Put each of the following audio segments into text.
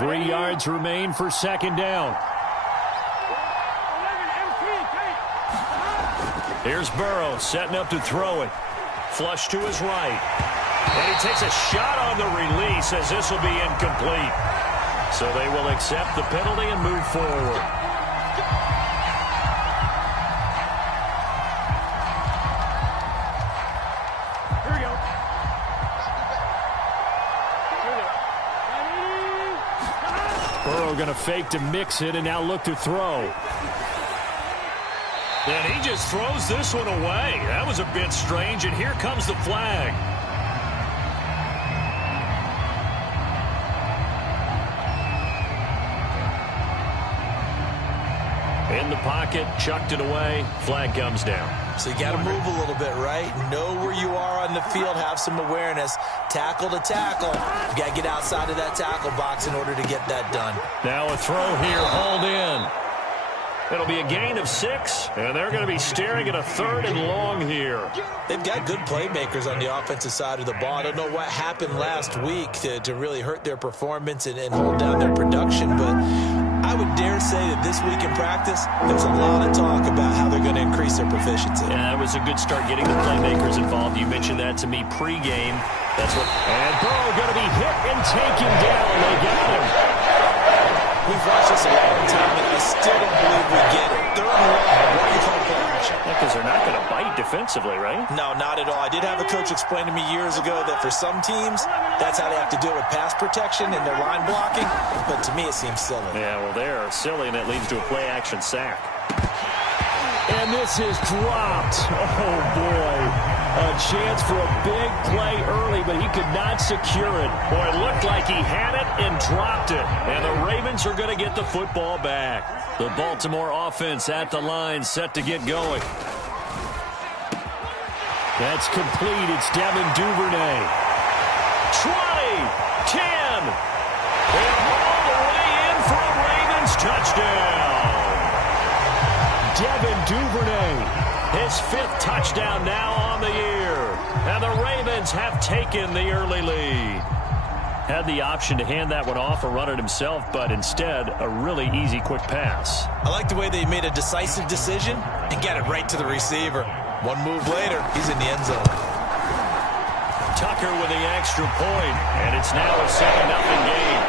3 yards remain for second down. Here's Burrow setting up to throw it. Flush to his right. And he takes a shot on the release as this will be incomplete. So they will accept the penalty and move forward. Here we go. Burrow going to fake to mix it and now look to throw. And he just throws this one away. That was a bit strange, and here comes the flag. In the pocket, chucked it away, flag comes down. So you got to move a little bit, right? Know where you are on the field, have some awareness. Tackle to tackle. You got to get outside of that tackle box in order to get that done. Now a throw here, hauled in. It'll be a gain of 6, and they're going to be staring at a 3rd and long here. They've got good playmakers on the offensive side of the ball. I don't know what happened last week to really hurt their performance and hold down their production, but I would dare say that this week in practice, there's a lot of talk about how they're going to increase their proficiency. Yeah, that was a good start getting the playmakers involved. You mentioned that to me pregame. That's what. And Burrow going to be hit and taken down. They got him. We've watched this a long time, and I still don't believe we get it. 3rd and long. What do you call play action? Yeah, because they're not going to bite defensively, right? No, not at all. I did have a coach explain to me years ago that for some teams, that's how they have to deal with pass protection and their line blocking. But to me, it seems silly. Yeah, well, they're silly, and that leads to a play-action sack. And this is dropped. Oh, boy. A chance for a big play early, but he could not secure it. Boy, it looked like he had it and dropped it. And the Ravens are going to get the football back. The Baltimore offense at the line, set to get going. That's complete. It's Devin Duvernay. 20, 10. And all the way in for a Ravens touchdown. Devin Duvernay. His 5th touchdown now on the year. And the Ravens have taken the early lead. Had the option to hand that one off or run it himself, but instead, a really easy, quick pass. I like the way they made a decisive decision and got it right to the receiver. One move later, he's in the end zone. Tucker with the extra point, and it's now a 7-0 game.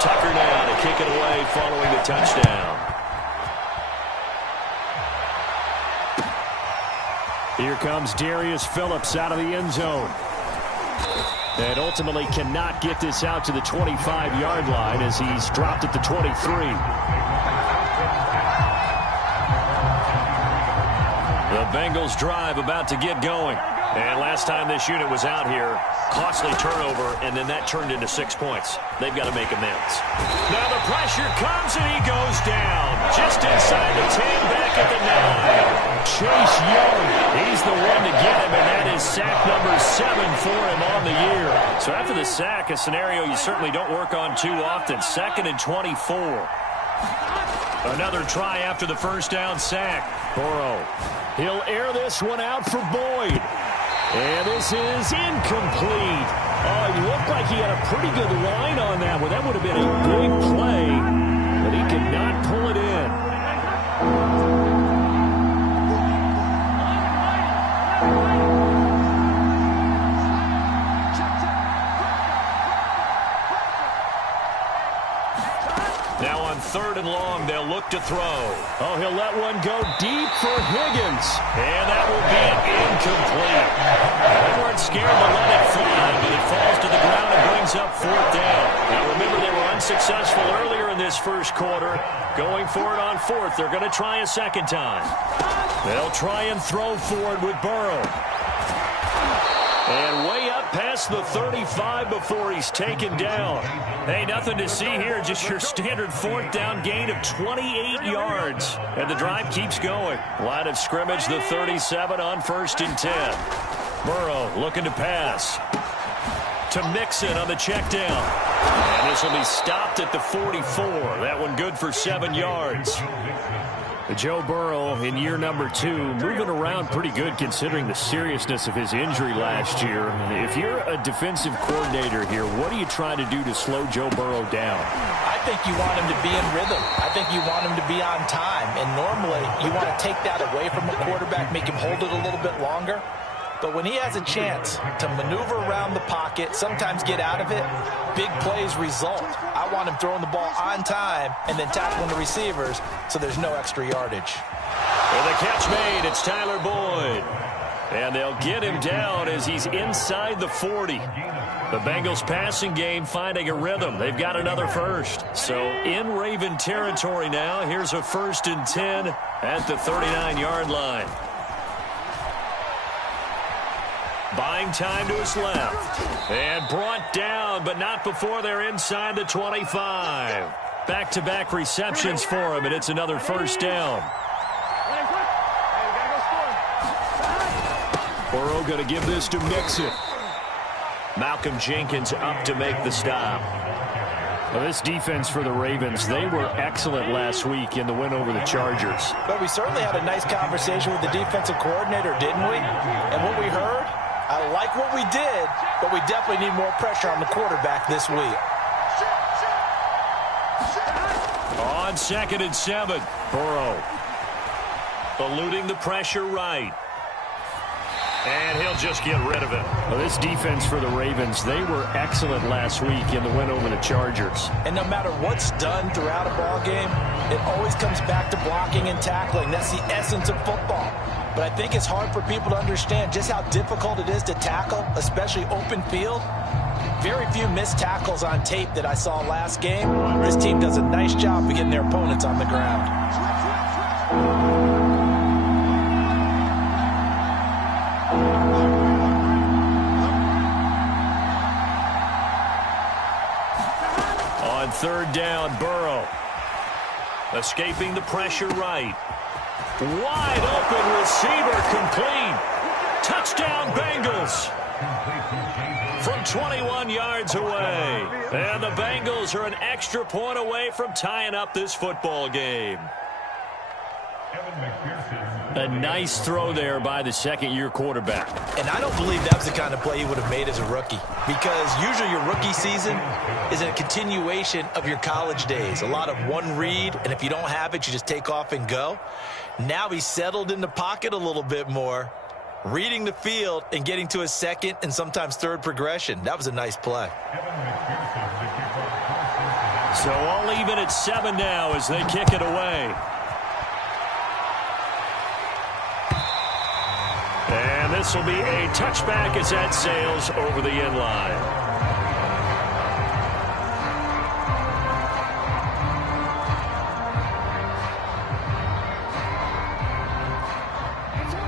Tucker now to kick it away following the touchdown. Here comes Darius Phillips out of the end zone. And ultimately cannot get this out to the 25-yard line as he's dropped at the 23. The Bengals drive about to get going. And last time this unit was out here, costly turnover, and then that turned into 6 points. They've got to make amends. Now the pressure comes, and he goes down. Just inside the 10, back at the 9. Chase Young, he's the one to get him, and that is sack number 7 for him on the year. So after the sack, a scenario you certainly don't work on too often. 2nd and 24. Another try after the first down sack. Burrow, he'll air this one out for Boyd. And this is incomplete. Oh, it looked like he had a pretty good line on that one. That would have been a big play, but he could not pull it in. Now on 3rd and long, they'll look to throw. Oh, he'll let one go deep for Higgins. And that will be incomplete. They weren't scared to let it fly, but it falls to the ground and brings up 4th down. Now remember, they were unsuccessful earlier in this first quarter. Going for it on 4th. They're going to try a second time. They'll try and throw forward with Burrow. And way up past the 35 before he's taken down. Hey, nothing to see here, just your standard 4th down gain of 28 yards. And the drive keeps going. Line of scrimmage, the 37 on 1st and 10. Burrow looking to pass. To Mixon on the check down. And this will be stopped at the 44. That one good for 7 yards. Joe Burrow in year number 2, moving around pretty good considering the seriousness of his injury last year. If you're a defensive coordinator here, what do you try to do to slow Joe Burrow down? I think you want him to be in rhythm. I think you want him to be on time. And normally you want to take that away from a quarterback, make him hold it a little bit longer. But when he has a chance to maneuver around the pocket, sometimes get out of it, big plays result. I want him throwing the ball on time and then tackling the receivers so there's no extra yardage. With a catch made, it's Tyler Boyd. And they'll get him down as he's inside the 40. The Bengals passing game finding a rhythm. They've got another first. So in Raven territory now, here's a 1st and 10 at the 39-yard line. Buying time to his left. And brought down, but not before they're inside the 25. Back-to-back receptions for him, and it's another 1st down. Burrow going to give this to Mixon. Malcolm Jenkins up to make the stop. Well, this defense for the Ravens, they were excellent last week in the win over the Chargers. But we certainly had a nice conversation with the defensive coordinator, didn't we? And what we heard, I like what we did, but we definitely need more pressure on the quarterback this week. On 2nd and 7, Burrow eluding the pressure right. And he'll just get rid of it. Well, this defense for the Ravens, they were excellent last week in the win over the Chargers. And no matter what's done throughout a ball game, it always comes back to blocking and tackling. That's the essence of football. But I think it's hard for people to understand just how difficult it is to tackle, especially open field. Very few missed tackles on tape that I saw last game. This team does a nice job of getting their opponents on the ground. On 3rd down, Burrow. Escaping the pressure right. Wide open receiver complete. Touchdown Bengals. From 21 yards away. And the Bengals are an extra point away from tying up this football game. A nice throw there by the 2nd-year quarterback. And I don't believe that was the kind of play he would have made as a rookie. Because usually your rookie season is a continuation of your college days. A lot of one read, and if you don't have it, you just take off and go. Now he's settled in the pocket a little bit more, reading the field and getting to his 2nd and sometimes 3rd progression. That was a nice play. So all even at 7 now as they kick it away. And this will be a touchback as that sails over the end line.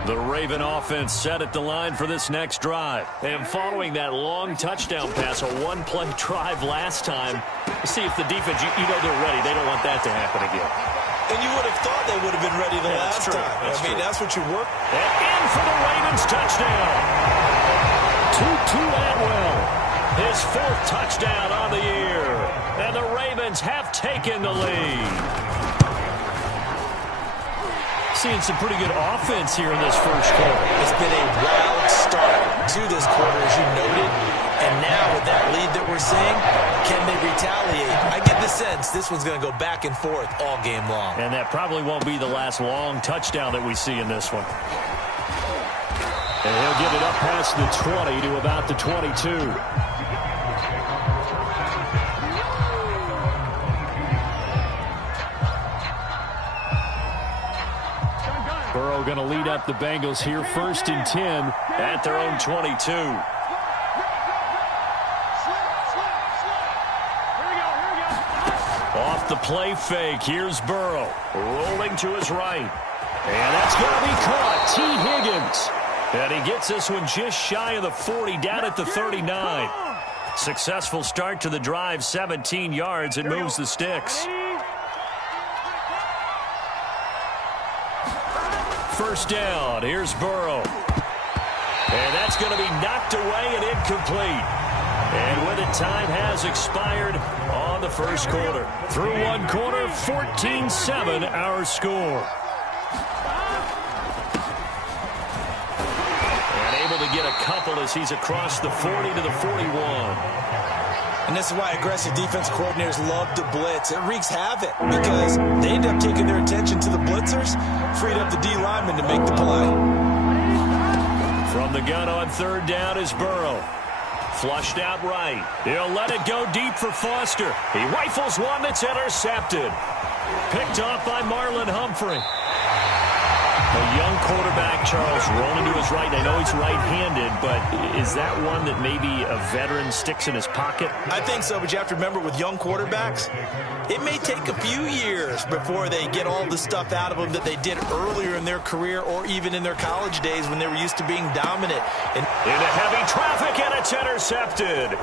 The Raven offense set at the line for this next drive. And following that long touchdown pass, a one-play drive last time, see if the defense, you know they're ready. They don't want that to happen again. And you would have thought they would have been ready the last time. I mean, that's what you work. And in for the Ravens touchdown. Tutu Atwell, his 4th touchdown on the year. And the Ravens have taken the lead. Seeing some pretty good offense here in this first quarter. It's been a wild start to this quarter, as you noted. And now with that lead that we're seeing, can they retaliate? I get the sense this one's going to go back and forth all game long. And that probably won't be the last long touchdown that we see in this one. And he'll get it up past the 20 to about the 22. Burrow going to lead up the Bengals here, 1st and 10 at their own 22. Off the play fake, here's Burrow, rolling to his right. And that's going to be caught, T. Higgins. And he gets this one just shy of the 40, down at the 39. Successful start to the drive, 17 yards, and moves the sticks. 1st down, here's Burrow. And that's going to be knocked away and incomplete. And with it, time has expired on the first quarter. Through one quarter, 14-7 our score. couple as he's across the 40 to the 41. And this is why aggressive defense coordinators love to blitz. It wreaks havoc because they end up taking their attention to the blitzers, freed up the D lineman to make the play. From the gun on third down is Burrow. Flushed out right. He'll let it go deep for Foster. He rifles one that's intercepted. Picked off by Marlon Humphrey. A young quarterback, Charles, rolling to his right. I know he's right-handed, but is that one that maybe a veteran sticks in his pocket? I think so, but you have to remember with young quarterbacks, it may take a few years before they get all the stuff out of them that they did earlier in their career or even in their college days when they were used to being dominant. And into heavy traffic, and it's intercepted.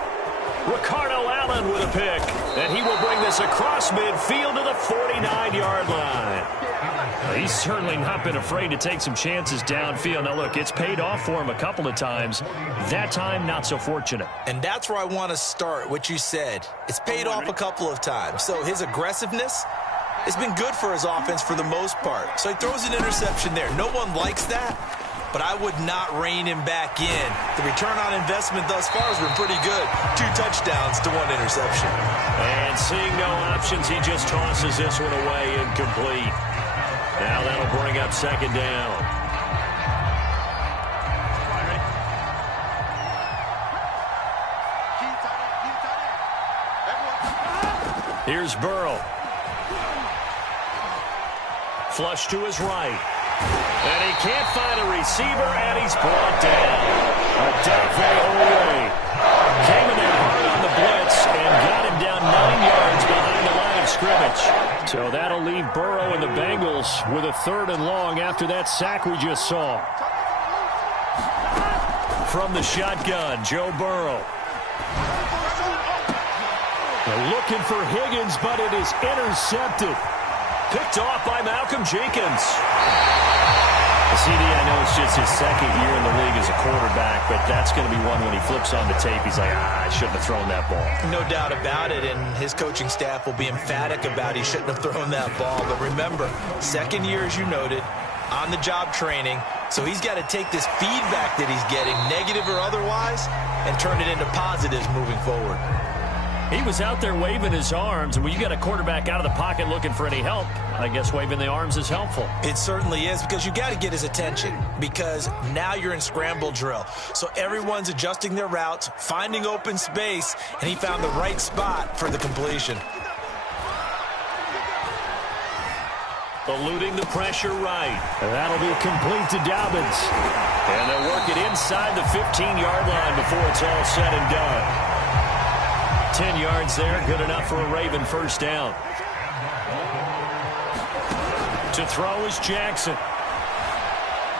Ricardo Allen with a pick, and he will bring this across midfield to the 49-yard line. He's certainly not been afraid to take some chances downfield. Now, look, it's paid off for him a couple of times. That time, not so fortunate. And that's where I want to start, what you said. It's paid off a couple of times. So his aggressiveness has been good for his offense for the most part. So he throws an interception there. No one likes that, but I would not rein him back in. The return on investment thus far has been pretty good. 2 touchdowns to 1 interception. And seeing no options, he just tosses this one away incomplete. Now that'll bring up second down. Here's Burrow. Flush to his right. And he can't find a receiver, and he's brought down. Odafe Oweh came in there hard on the blitz and got him down 9 yards behind the line of scrimmage. So that'll leave Burrow and the Bengals with a 3rd and long after that sack we just saw. From the shotgun, Joe Burrow. They're looking for Higgins, but it is intercepted. Picked off by Malcolm Jenkins. CD, I know it's just his 2nd year in the league as a quarterback, but that's going to be one when he flips on the tape. He's like, I shouldn't have thrown that ball. No doubt about it, and his coaching staff will be emphatic about he shouldn't have thrown that ball. But remember, 2nd year, as you noted, on-the-job training, so he's got to take this feedback that he's getting, negative or otherwise, and turn it into positives moving forward. He was out there waving his arms, and when you got a quarterback out of the pocket looking for any help, I guess waving the arms is helpful. It certainly is, because you got to get his attention, because now you're in scramble drill. So everyone's adjusting their routes, finding open space, and he found the right spot for the completion. Eluding the pressure right. And that'll be complete to Dobbins. And they'll work it inside the 15-yard line before it's all said and done. 10 yards there, good enough for a Raven first down. To throw is Jackson.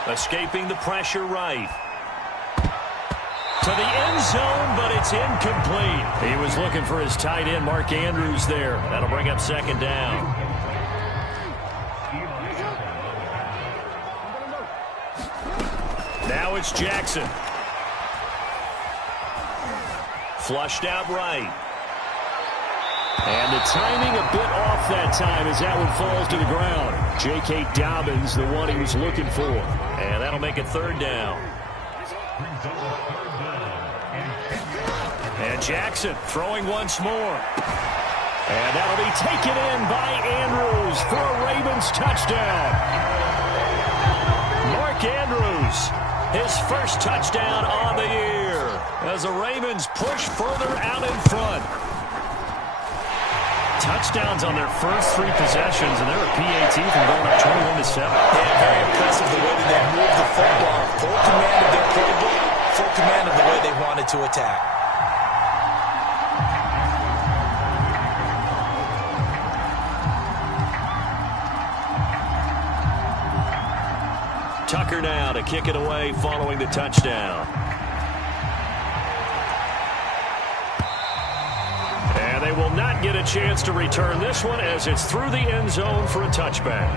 Escaping the pressure right. To the end zone, but it's incomplete. He was looking for his tight end, Mark Andrews, there. That'll bring up second down. Now it's Jackson. Flushed out right. And the timing a bit off that time as that one falls to the ground. J.K. Dobbins, the one he was looking for. And that'll make it 3rd down. And Jackson throwing once more. And that'll be taken in by Andrews for a Ravens touchdown. Mark Andrews, his first touchdown on the year as the Ravens push further out in front. Touchdowns on their first 3 possessions, and they're a PAT from going up 21-7. Yeah, very impressive the way that they moved the football. Full command of their playbook, full command of the way they wanted to attack. Tucker now to kick it away following the touchdown. And they will not get a chance to return this one as it's through the end zone for a touchback.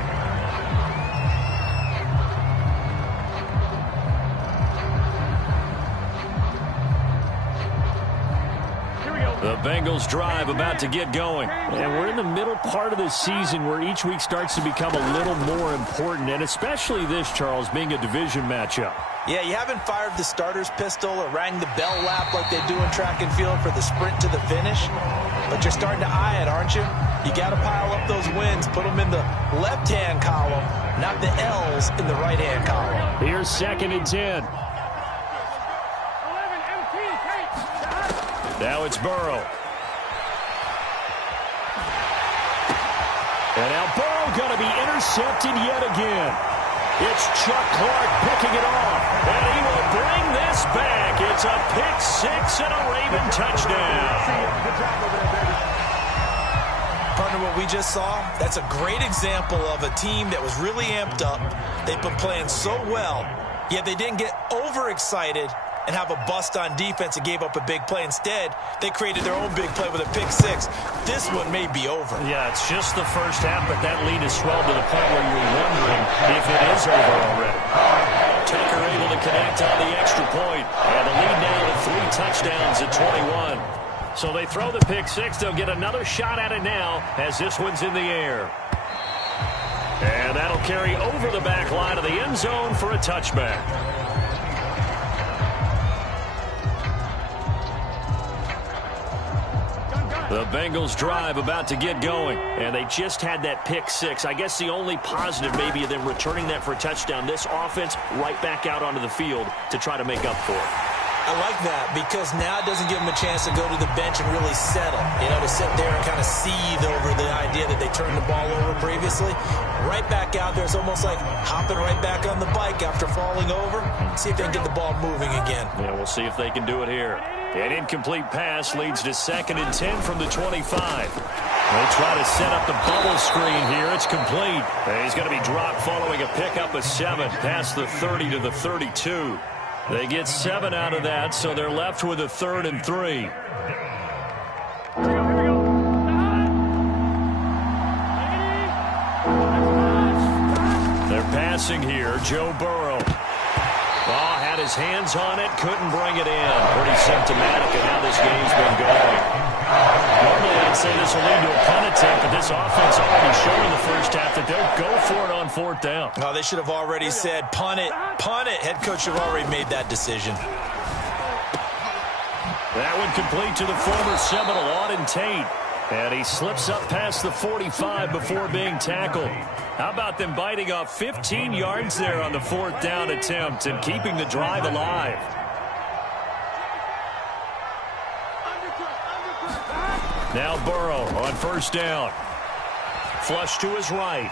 Here we go. The Bengals drive about to get going. And we're in the middle part of the season where each week starts to become a little more important, and especially this, Charles, being a division matchup. Yeah, you haven't fired the starter's pistol or rang the bell lap like they do in track and field for the sprint to the finish, but you're starting to eye it, aren't you? You got to pile up those wins, put them in the left-hand column, not the L's in the right-hand column. Here's 2nd and 10. Now it's Burrow. And now Burrow going to be intercepted yet again. It's Chuck Clark picking it off. And he will bring this back. It's a pick-6 and a Raven touchdown. Partner, what we just saw, that's a great example of a team that was really amped up. They've been playing so well, yet they didn't get overexcited and have a bust on defense and gave up a big play. Instead, they created their own big play with a pick-6. This one may be over. Yeah, it's just the first half, but that lead has swelled to the point where you're wondering if it is over already. Tucker able to connect on the extra point, and the lead now to 3 touchdowns at 21. So they throw the pick-6. They'll get another shot at it now as this one's in the air. And that'll carry over the back line of the end zone for a touchback. The Bengals drive about to get going, and they just had that pick-6. I guess the only positive maybe of them returning that for a touchdown. This offense right back out onto the field to try to make up for it. I like that because now it doesn't give them a chance to go to the bench and really settle. You know, to sit there and kind of seethe over the idea that they turned the ball over previously. Right back out there, it's almost like hopping right back on the bike after falling over. See if they can get the ball moving again. Yeah, we'll see if they can do it here. An incomplete pass leads to 2nd and 10 from the 25. They try to set up the bubble screen here. It's complete. And he's going to be dropped following a pickup of 7 past the 30 to the 32. They get 7 out of that, so they're left with a 3rd and 3. They're passing here. Joe Burrow. Oh, had his hands on it, couldn't bring it in. Pretty symptomatic of how this game's been going. Normally, I'd say this will lead to a punt attempt, but this offense already showed in the first half that they'll go for it on 4th down. Oh, they should have already said, punt it, punt it. Head coach should have already made that decision. That one complete to the former Seminole, Auden Tate. And he slips up past the 45 before being tackled. How about them biting off 15 yards there on the 4th down attempt and keeping the drive alive? Now Burrow on 1st down. Flush to his right.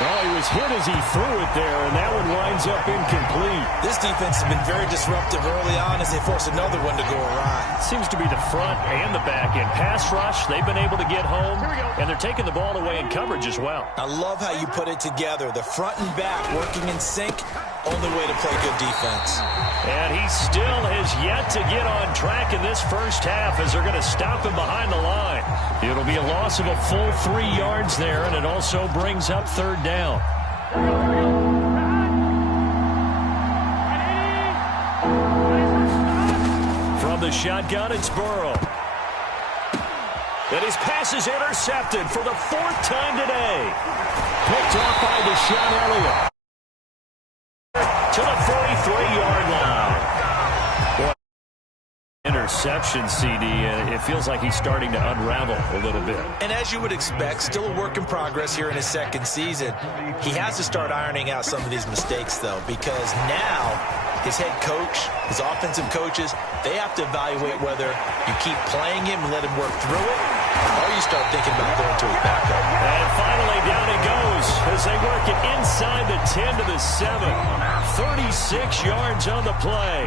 Well, he was hit as he threw it there, and that one winds up incomplete. This defense has been very disruptive early on as they force another one to go awry. Seems to be the front and the back end. Pass rush, they've been able to get home, and they're taking the ball away in coverage as well. I love how you put it together. The front and back working in sync, only way to play good defense. And he still has yet to get on track in this first half as they're going to stop him behind the line. It'll be a loss of a full 3 yards there, and it also brings up 3rd down. From the shotgun, it's Burrow. And his pass is intercepted for the 4th time today. Picked off by Deshaun Elliott. To the 43-yard line. Boy, interception, CD. It feels like he's starting to unravel a little bit. And as you would expect, still a work in progress here in his 2nd season. He has to start ironing out some of these mistakes, though, because now his head coach, his offensive coaches, they have to evaluate whether you keep playing him and let him work through it, or you start thinking about going to his backup. And finally, down he goes as they work it inside the 10 to the 7. 36 yards on the play.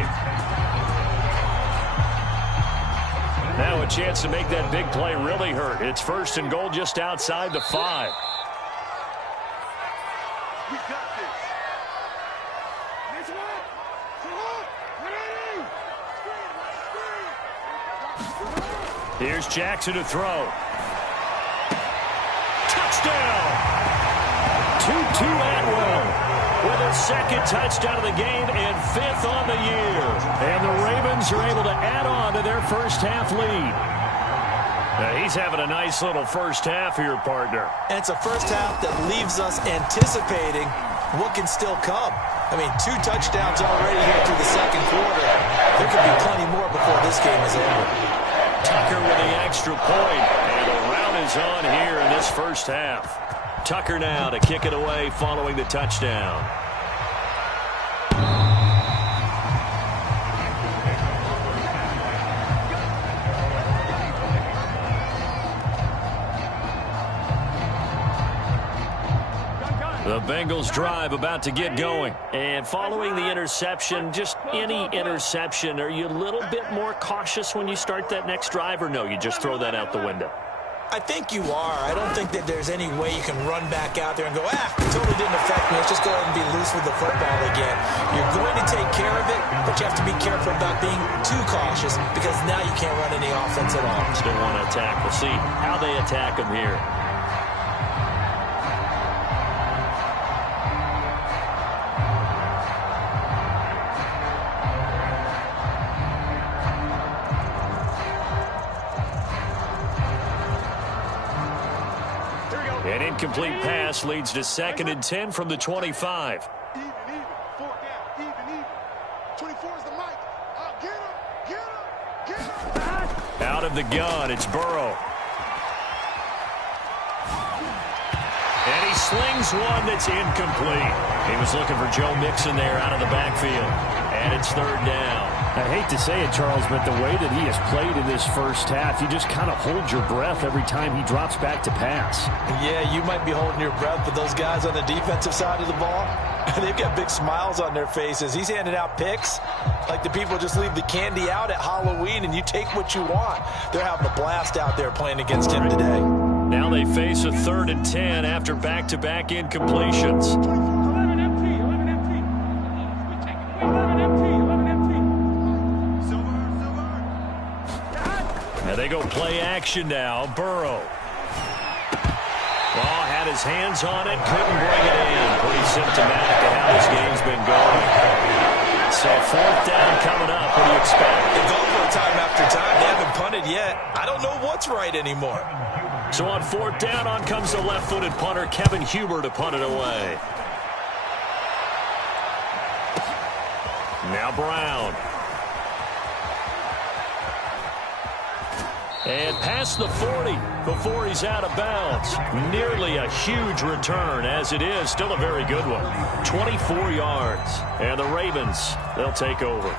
Now a chance to make that big play really hurt. It's 1st and goal just outside the 5. Here's Jackson to throw. Touchdown! Tutu Atwell with his 2nd touchdown of the game and 5th on the year. And the Ravens Ravens are able to add on to their first half lead. He's having a nice little first half here, partner. And it's a first half that leaves us anticipating what can still come. I mean, 2 touchdowns already here through the second quarter. There could be plenty more before this game is over. Tucker with the extra point, and the rout is on here in this first half. Tucker now to kick it away following the touchdown. The Bengals drive about to get going. And following the interception, just any interception, are you a little bit more cautious when you start that next drive, or no, you just throw that out the window? I think you are. I don't think that there's any way you can run back out there and go, it totally didn't affect me. Let's just go ahead and be loose with the football again. You're going to take care of it, but you have to be careful about being too cautious because now you can't run any offense at all. Still want to attack. We'll see how they attack them here. An incomplete pass leads to 2nd and 10 from the 25. Even. 4 down. Even. 24 is the mic. Get him. Out of the gun, it's Burrow. And he slings one that's incomplete. He was looking for Joe Mixon there out of the backfield. And it's 3rd down. I hate to say it, Charles, but the way that he has played in this first half, you just kind of hold your breath every time he drops back to pass. Yeah, you might be holding your breath, but those guys on the defensive side of the ball, they've got big smiles on their faces. He's handing out picks like the people just leave the candy out at Halloween and you take what you want. They're having a blast out there playing against him today. Now they face a 3rd and 10 after back-to-back incompletions. 11 empty. And they go play action now. Burrow. Well, had his hands on it, couldn't bring it in. Pretty symptomatic of how this game's been going. So 4th down coming up. What do you expect? They've gone for it time after time. They haven't punted yet. I don't know what's right anymore. So on 4th down, on comes the left-footed punter, Kevin Huber, to punt it away. Now Brown. And past the 40 before he's out of bounds. Nearly a huge return, as it is. Still a very good one. 24 yards. And the Ravens, they'll take over.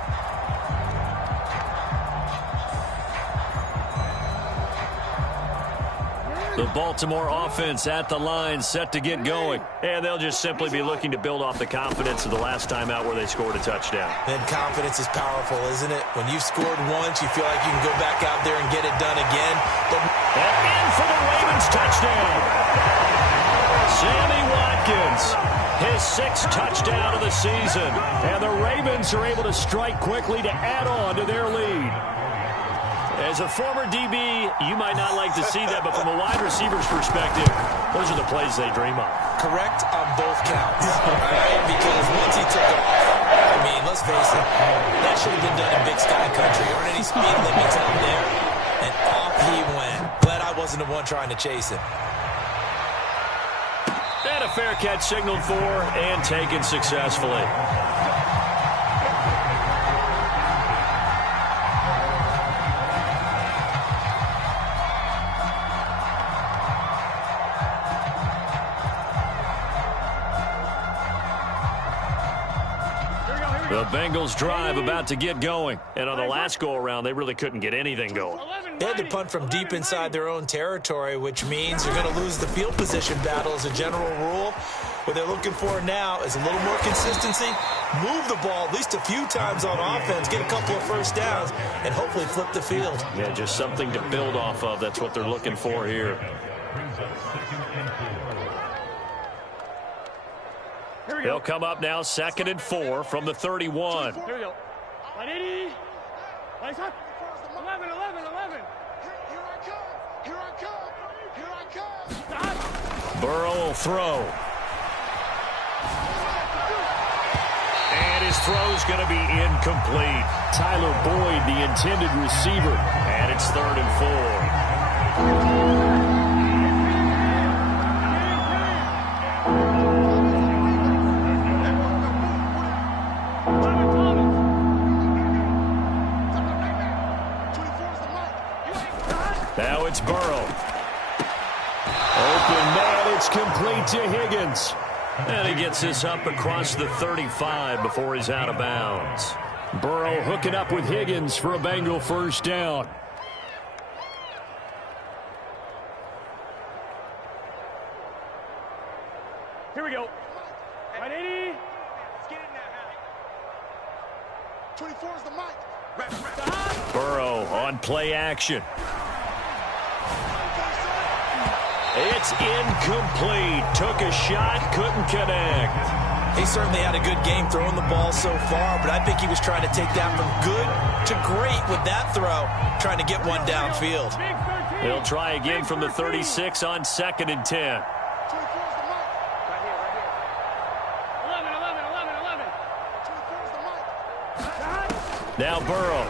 The Baltimore offense at the line, set to get going. And they'll just simply be looking to build off the confidence of the last time out where they scored a touchdown. Then confidence is powerful, isn't it? When you've scored once, you feel like you can go back out there and get it done again. And in for the Ravens touchdown. Sammy Watkins, his 6th touchdown of the season. And the Ravens are able to strike quickly to add on to their lead. As a former DB, you might not like to see that, but from a wide receiver's perspective, those are the plays they dream of. Correct on both counts. All right? Because once he took off, I mean, let's face it, that should have been done in Big Sky Country. There aren't any speed limits out there. And off he went. Glad I wasn't the one trying to chase him. And a fair catch signaled for and taken successfully. The Bengals drive about to get going. And on the last go-around, they really couldn't get anything going. They had to punt from deep inside their own territory, which means you're going to lose the field position battle as a general rule. What they're looking for now is a little more consistency, move the ball at least a few times on offense, get a couple of first downs, and hopefully flip the field. Yeah, just something to build off of. That's what they're looking for here. They'll come up now 2nd and 4 from the 31. Here we go. 180. Lights up. 11. Here I come. Burrow will throw. And his throw's going to be incomplete. Tyler Boyd, the intended receiver. And it's 3rd and 4. Now it's Burrow. Open man, it's complete to Higgins. And he gets this up across the 35 before he's out of bounds. Burrow hooking up with Higgins for a Bengal first down. Here we go. 180. Let's get in there, 24 is the mic. Burrow on play action. It's incomplete. Took a shot, couldn't connect. He certainly had a good game throwing the ball so far, but I think he was trying to take that from good to great with that throw, trying to get one downfield. He'll try again from the 36 on 2nd and 10. Now Burrow.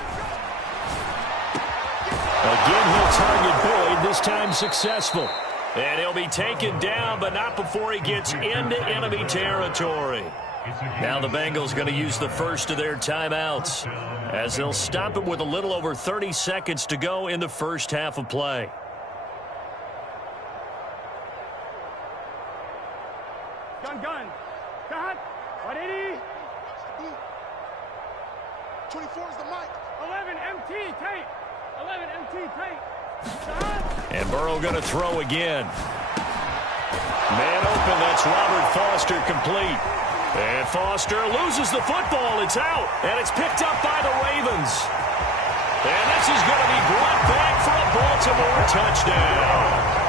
Again, he'll target Boyd, this time successful. And he'll be taken down, but not before he gets into enemy territory. Now the Bengals going to use the first of their timeouts, as they'll stop it with a little over 30 seconds to go in the first half of play. Gun. Cut. 180. 24 is the mic. 11 MT tape. 11 MT tape. And Burrow going to throw again. Man open, that's Robert Foster complete. And Foster loses the football. It's out, and it's picked up by the Ravens. And this is going to be brought back for a Baltimore touchdown.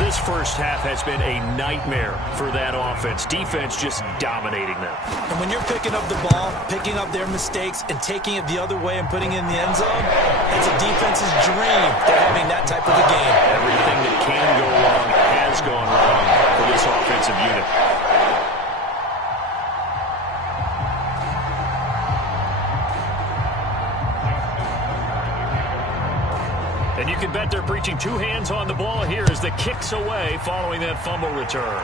This first half has been a nightmare for that offense. Defense just dominating them. And when you're picking up the ball, picking up their mistakes, and taking it the other way and putting it in the end zone, that's a defense's dream. They're having that type of a game. Everything that can go wrong has gone wrong for this offensive unit. And you can bet they're preaching two hands on the ball here as the kick's away following that fumble return.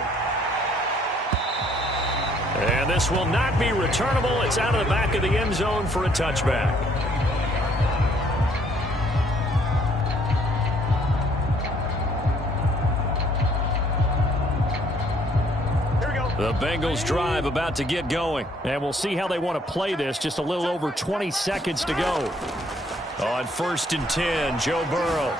And this will not be returnable. It's out of the back of the end zone for a touchback. The Bengals drive about to get going. And we'll see how they want to play this. Just a little over 20 seconds to go. On 1st and 10, Joe Burrow.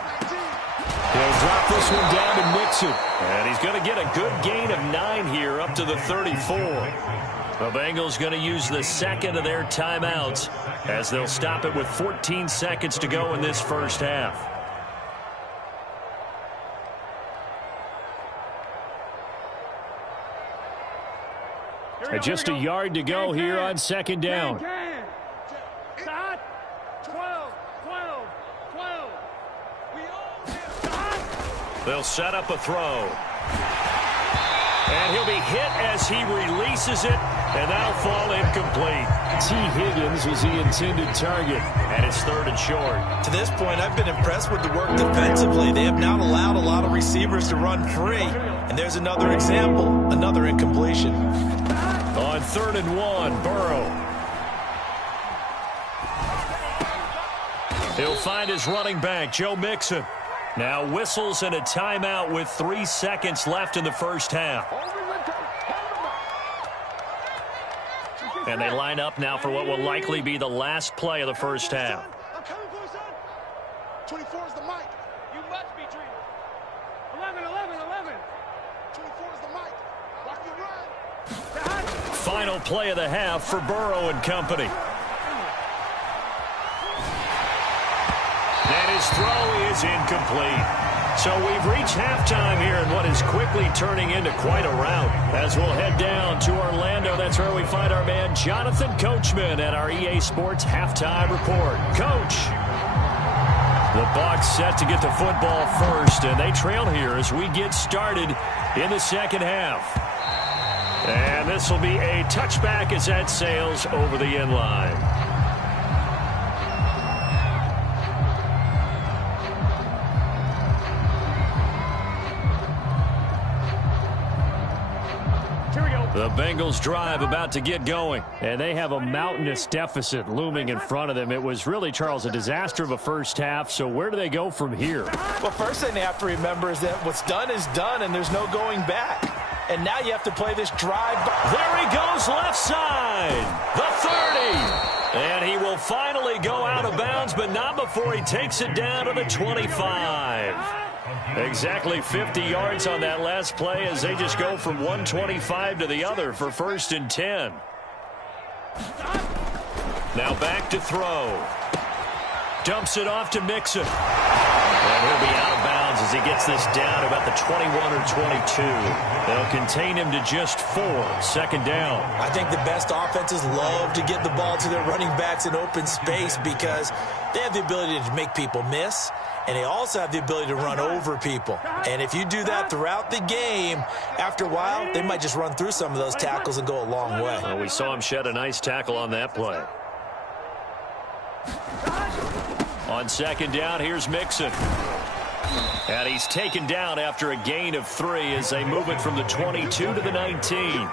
He'll drop this one down to Mixon. And he's going to get a good gain of 9 here up to the 34. The Bengals going to use the second of their timeouts as they'll stop it with 14 seconds to go in this first half. And just a yard to go here on 2nd down. Stop. 12. They'll set up a throw. And he'll be hit as he releases it, and that'll fall incomplete. T. Higgins was the intended target. And it's 3rd and short. To this point, I've been impressed with the work defensively. They have not allowed a lot of receivers to run free. And there's another example, another incompletion. On 3rd and 1, Burrow. He'll find his running back, Joe Mixon. Now whistles and a timeout with 3 seconds left in the first half. And they line up now for what will likely be the last play of the first half. 24 is the mic. You must be dreaming. 11. 24 is the mic. Watch you run. Final play of the half for Burrow and company. And his throw is incomplete. So we've reached halftime here in what is quickly turning into quite a rout. As we'll head down to Orlando, that's where we find our man Jonathan Coachman at our EA Sports Halftime Report. Coach, the Bucs set to get the football first, and they trail here as we get started in the second half. And this will be a touchback as that sails over the end line. The Bengals drive about to get going. And they have a mountainous deficit looming in front of them. It was really, Charles, a disaster of a first half. So where do they go from here? Well, first thing they have to remember is that what's done is done, and there's no going back. And now you have to play this drive. There he goes, left side. The 30. And he will finally go out of bounds, but not before he takes it down to the 25. Exactly 50 yards on that last play as they just go from 125 to the other for 1st and 10. Now back to throw. Dumps it off to Mixon. And he'll be out of bounds as he gets this down about the 21 or 22. They'll contain him to just 4. 2nd down. I think the best offenses love to get the ball to their running backs in open space because they have the ability to make people miss, and they also have the ability to run over people. And if you do that throughout the game, after a while, they might just run through some of those tackles and go a long way. Well, we saw him shed a nice tackle on that play. On 2nd down, here's Mixon. And he's taken down after a gain of 3 as they move it from the 22 to the 19.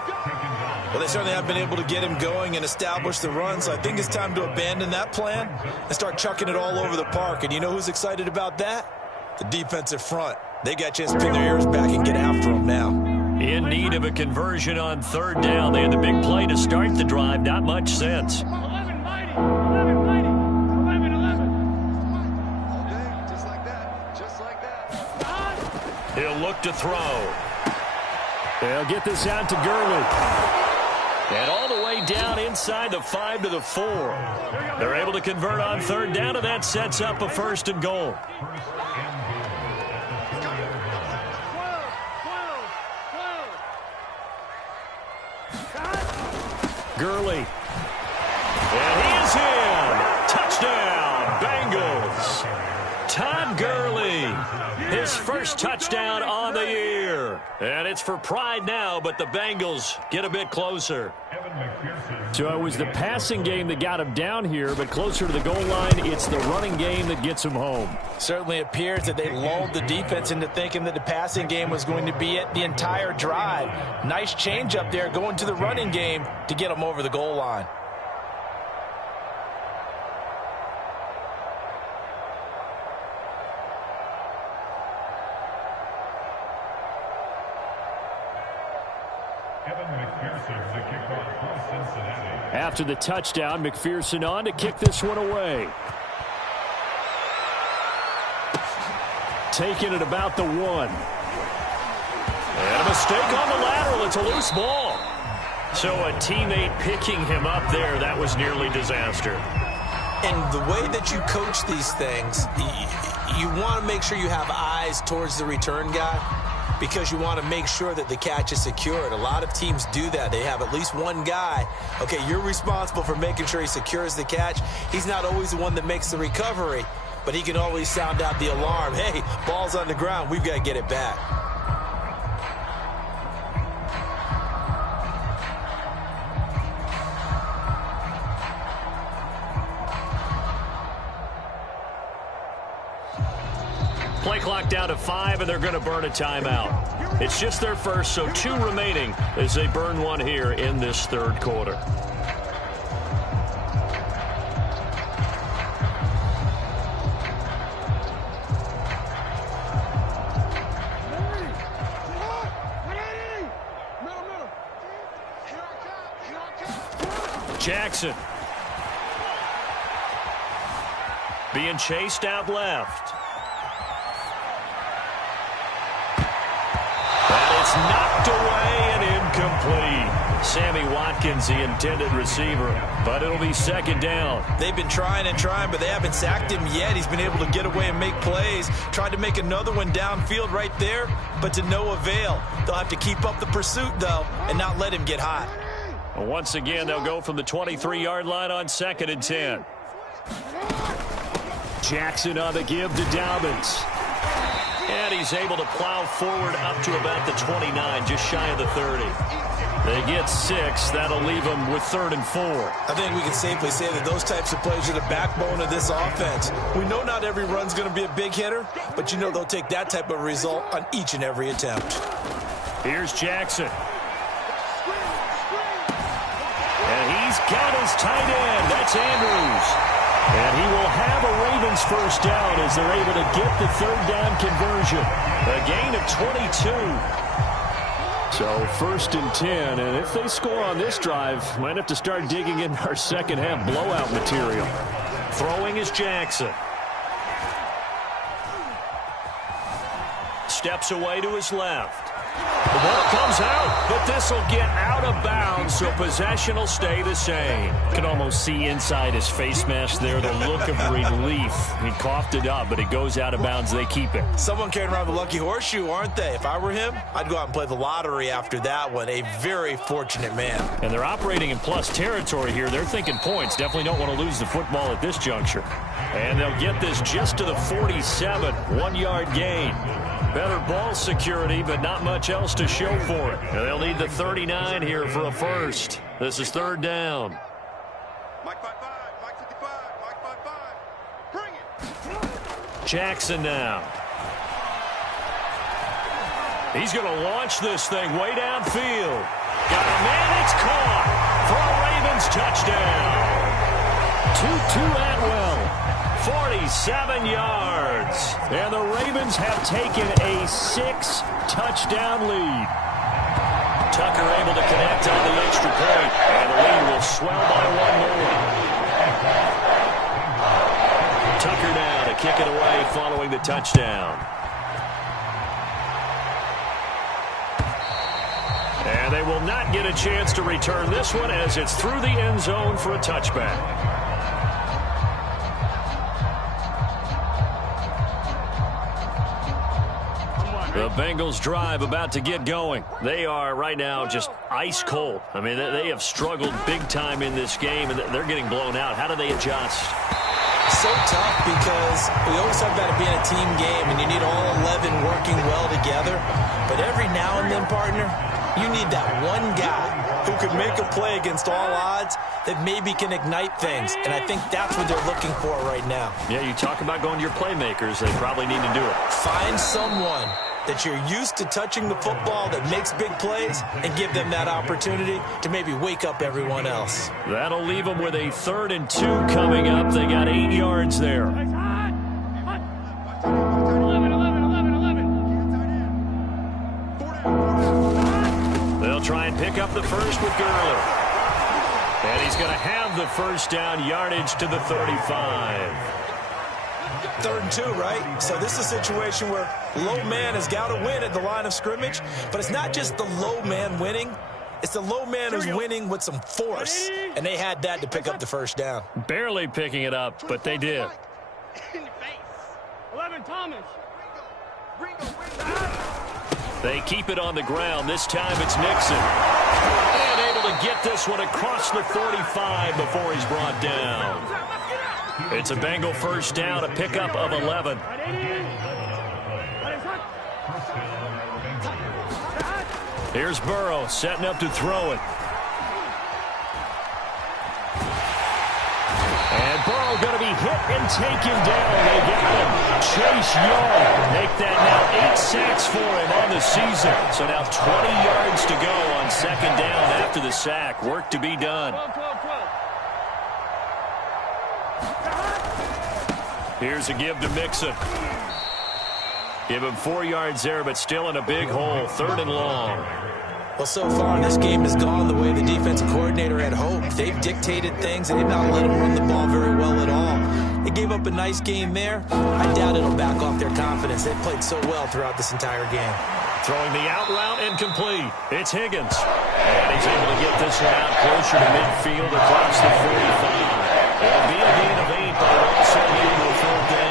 Well, they certainly have been able to get him going and establish the run, so I think it's time to abandon that plan and start chucking it all over the park. And you know who's excited about that? The defensive front. They got a chance to pin their ears back and get after him now. In need of a conversion on 3rd down. They had the big play to start the drive. Not much sense. 11 mighty. 11 mighty. 11, 11. Okay, just like that. Just like that. He'll look to throw. They'll get this out to Gurley. And all the way down inside the 5 to the 4. They're able to convert on 3rd down, and that sets up a 1st and goal. Gurley. And he is in. Touchdown, Bengals. Todd Gurley, his first touchdown on the year. And it's for pride now, but the Bengals get a bit closer. So it was the passing game that got him down here, but closer to the goal line, it's the running game that gets him home. Certainly appears that they lulled the defense into thinking that the passing game was going to be it the entire drive. Nice change up there going to the running game to get them over the goal line. After the touchdown, McPherson on to kick this one away. Taking it about the 1. And a mistake on the lateral. It's a loose ball. So a teammate picking him up there, that was nearly disaster. And the way that you coach these things, you want to make sure you have eyes towards the return guy, because you want to make sure that the catch is secured. A lot of teams do that. They have at least one guy. Okay, you're responsible for making sure he secures the catch. He's not always the one that makes the recovery, but he can always sound out the alarm. Hey, ball's on the ground. We've got to get it back. Play clock down to 5, and they're going to burn a timeout. It's just their first, so 2 remaining as they burn one here in this 3rd quarter. Jackson being chased out left. Knocked away and incomplete. Sammy Watkins, the intended receiver, but it'll be 2nd down. They've been trying and trying, but they haven't sacked him yet. He's been able to get away and make plays. Tried to make another one downfield right there, but to no avail. They'll have to keep up the pursuit, though, and not let him get hot. Well, once again, they'll go from the 23-yard line on 2nd and 10. Jackson on the give to Dobbins. And he's able to plow forward up to about the 29, just shy of the 30. They get 6. That'll leave them with 3rd and 4. I think we can safely say that those types of plays are the backbone of this offense. We know not every run's going to be a big hitter, but you know they'll take that type of result on each and every attempt. Here's Jackson. And he's got his tight end. That's Andrews. And he will have a Ravens first down as they're able to get the 3rd down conversion. A gain of 22. So 1st and 10, and if they score on this drive, might have to start digging in our second half blowout material. Throwing is Jackson. Steps away to his left. The ball comes out, but this will get out of bounds, so possession will stay the same. You can almost see inside his face mask there the look of relief. He coughed it up, but it goes out of bounds. They keep it. Someone carrying around the lucky horseshoe, aren't they? If I were him, I'd go out and play the lottery after that one. A very fortunate man. And they're operating in plus territory here. They're thinking points. Definitely don't want to lose the football at this juncture. And they'll get this just to the 47. 1-yard gain. Better ball security, but not much else to show for it. And they'll need the 39 here for a first. This is 3rd down. Mike 5-5, Mike 55, Mike 5-5. Bring it. Jackson now. He's going to launch this thing way downfield. Got a man, it's caught for a Ravens touchdown. Tutu Atwell. 47 yards. And the Ravens have taken a 6-touchdown lead. Tucker able to connect on the extra point, and the lead will swell by 1 more. Tucker now to kick it away following the touchdown. And they will not get a chance to return this one as it's through the end zone for a touchback. The Bengals drive about to get going. They are right now just ice cold. I mean, they have struggled big time in this game, and they're getting blown out. How do they adjust? So tough because we always talk about it being a team game, and you need all 11 working well together. But every now and then, partner, you need that one guy who can make a play against all odds that maybe can ignite things. And I think that's what they're looking for right now. Yeah, you talk about going to your playmakers. They probably need to do it. Find someone that you're used to touching the football that makes big plays and give them that opportunity to maybe wake up everyone else. That'll leave them with a 3rd and 2 coming up. They got 8 yards there. 11. They'll try and pick up the first with Gurley. And he's going to have the first down, yardage to the 35. 3rd and 2, right? So this is a situation where low man has got to win at the line of scrimmage, but it's not just the low man winning. It's the low man who's winning with some force, and they had that to pick up the first down. Barely picking it up, but they did. In the face. 11 Thomas. They keep it on the ground. This time it's Nixon. And able to get this one across the 45 before he's brought down. It's a Bengal first down, a pickup of 11. Here's Burrow setting up to throw it. And Burrow going to be hit and taken down. They got him. Chase Young make that now 8 sacks for him on the season. So now 20 yards to go on 2nd down after the sack. Work to be done. 12. Here's a give to Mixon. Give him 4 yards there, but still in a big hole. 3rd and long. Well, so far, this game has gone the way the defensive coordinator had hoped. They've dictated things, and they've not let him run the ball very well at all. They gave up a nice game there. I doubt it'll back off their confidence. They've played so well throughout this entire game. Throwing the out route incomplete. It's Higgins. And he's able to get this one out closer to midfield across the 45. It'll be a gain of 8, but it'll also lead to a 4th down.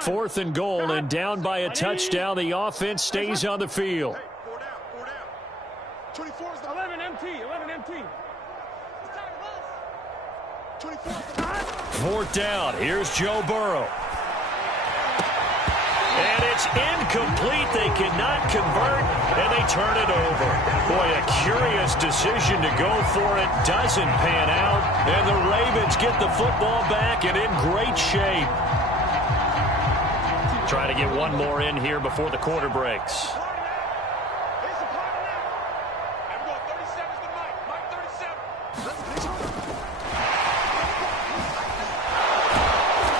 4th and goal, and down by a touchdown. The offense stays on the field. 4 down. 24 is the 11 MT. 24. 4th down. Here's Joe Burrow. And it's incomplete. They cannot convert, and they turn it over. Boy, a curious decision to go for it. Doesn't pan out, and the Ravens get the football back and in great shape. Try to get one more in here before the quarter breaks.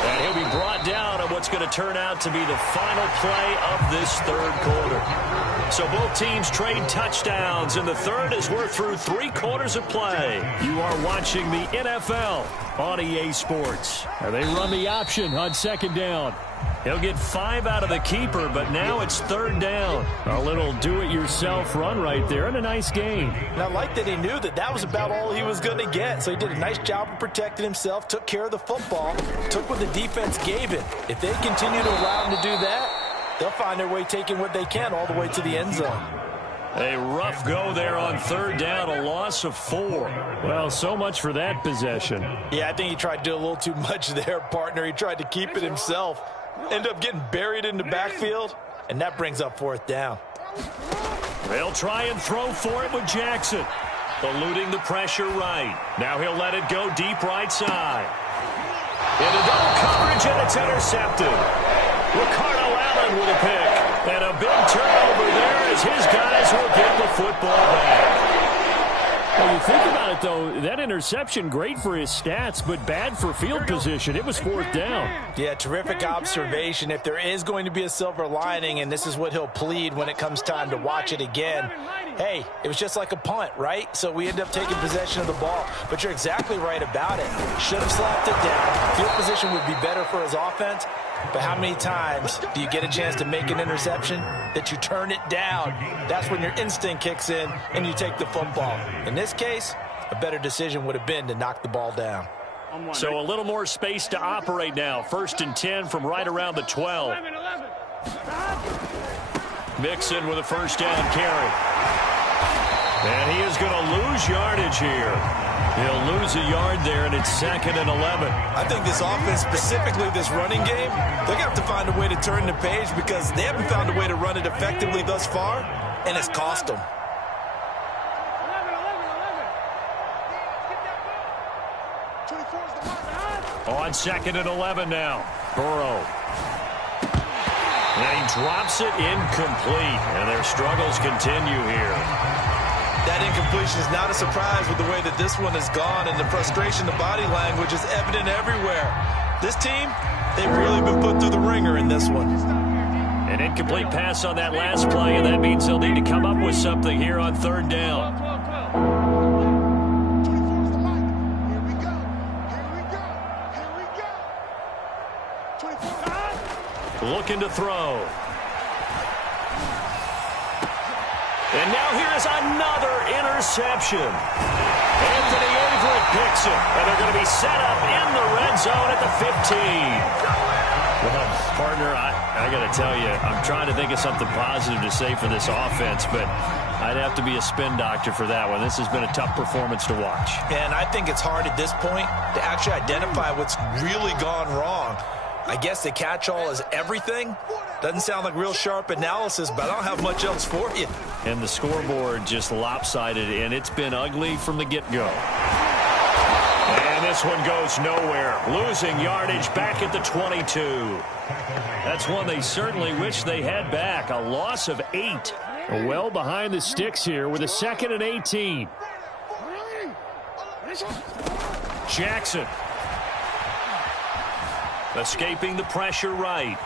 And he'll be brought down on what's going to turn out to be the final play of this third quarter. So both teams trade touchdowns, and the third as we're through 3 quarters of play. You are watching the NFL on EA Sports. And they run the option on second down. He'll get 5 out of the keeper, but now it's third down. A little do-it-yourself run right there, and a nice gain. And I like that he knew that that was about all he was going to get. So he did a nice job of protecting himself, took care of the football, took what the defense gave him. If they continue to allow him to do that, they'll find their way taking what they can all the way to the end zone. A rough go there on third down, a loss of 4. Well, so much for that possession. Yeah, I think he tried to do a little too much there, partner. He tried to keep it himself. Ended up getting buried in the backfield, and that brings up fourth down. They'll try and throw for it with Jackson. Eluding the pressure right. Now he'll let it go deep right side. Into double coverage, and it's intercepted. Ricardo Allen with a pick. And a big turnover there as his guys will get the football back. Well, you think about it, though, that interception, great for his stats, but bad for field position. It was fourth down. Yeah, terrific observation. If there is going to be a silver lining, and this is what he'll plead when it comes time to watch it again, hey, it was just like a punt, right? So we end up taking possession of the ball. But you're exactly right about it. Should have slapped it down. Field position would be better for his offense. But how many times do you get a chance to make an interception that you turn it down? That's when your instinct kicks in and you take the football. In this case, a better decision would have been to knock the ball down. So a little more space to operate now. 1st and 10 from right around the 12. Mixon with a first down carry. And he is going to lose yardage here. He'll lose a yard there, and it's 2nd and 11. I think this offense, specifically this running game, they're going to have to find a way to turn the page because they haven't found a way to run it effectively thus far, and it's cost them. On 2nd and 11 now. Burrow. And he drops it incomplete, and their struggles continue here. That incompletion is not a surprise with the way that this one has gone, and the frustration, the body language is evident everywhere. This team, they've really been put through the ringer in this one. An incomplete pass on that last play, and that means they'll need to come up with something here on third down. Looking to throw. And now here is another interception. Anthony Everett picks it, and they're going to be set up in the red zone at the 15. Well, partner, I got to tell you, I'm trying to think of something positive to say for this offense, but I'd have to be a spin doctor for that one. This has been a tough performance to watch. And I think it's hard at this point to actually identify what's really gone wrong. I guess the catch-all is everything. Doesn't sound like real sharp analysis, but I don't have much else for you. And the scoreboard just lopsided, and it's been ugly from the get-go. And this one goes nowhere. Losing yardage back at the 22. That's one they certainly wish they had back. A loss of 8. Well behind the sticks here with a 2nd and 18. Jackson. Escaping the pressure right.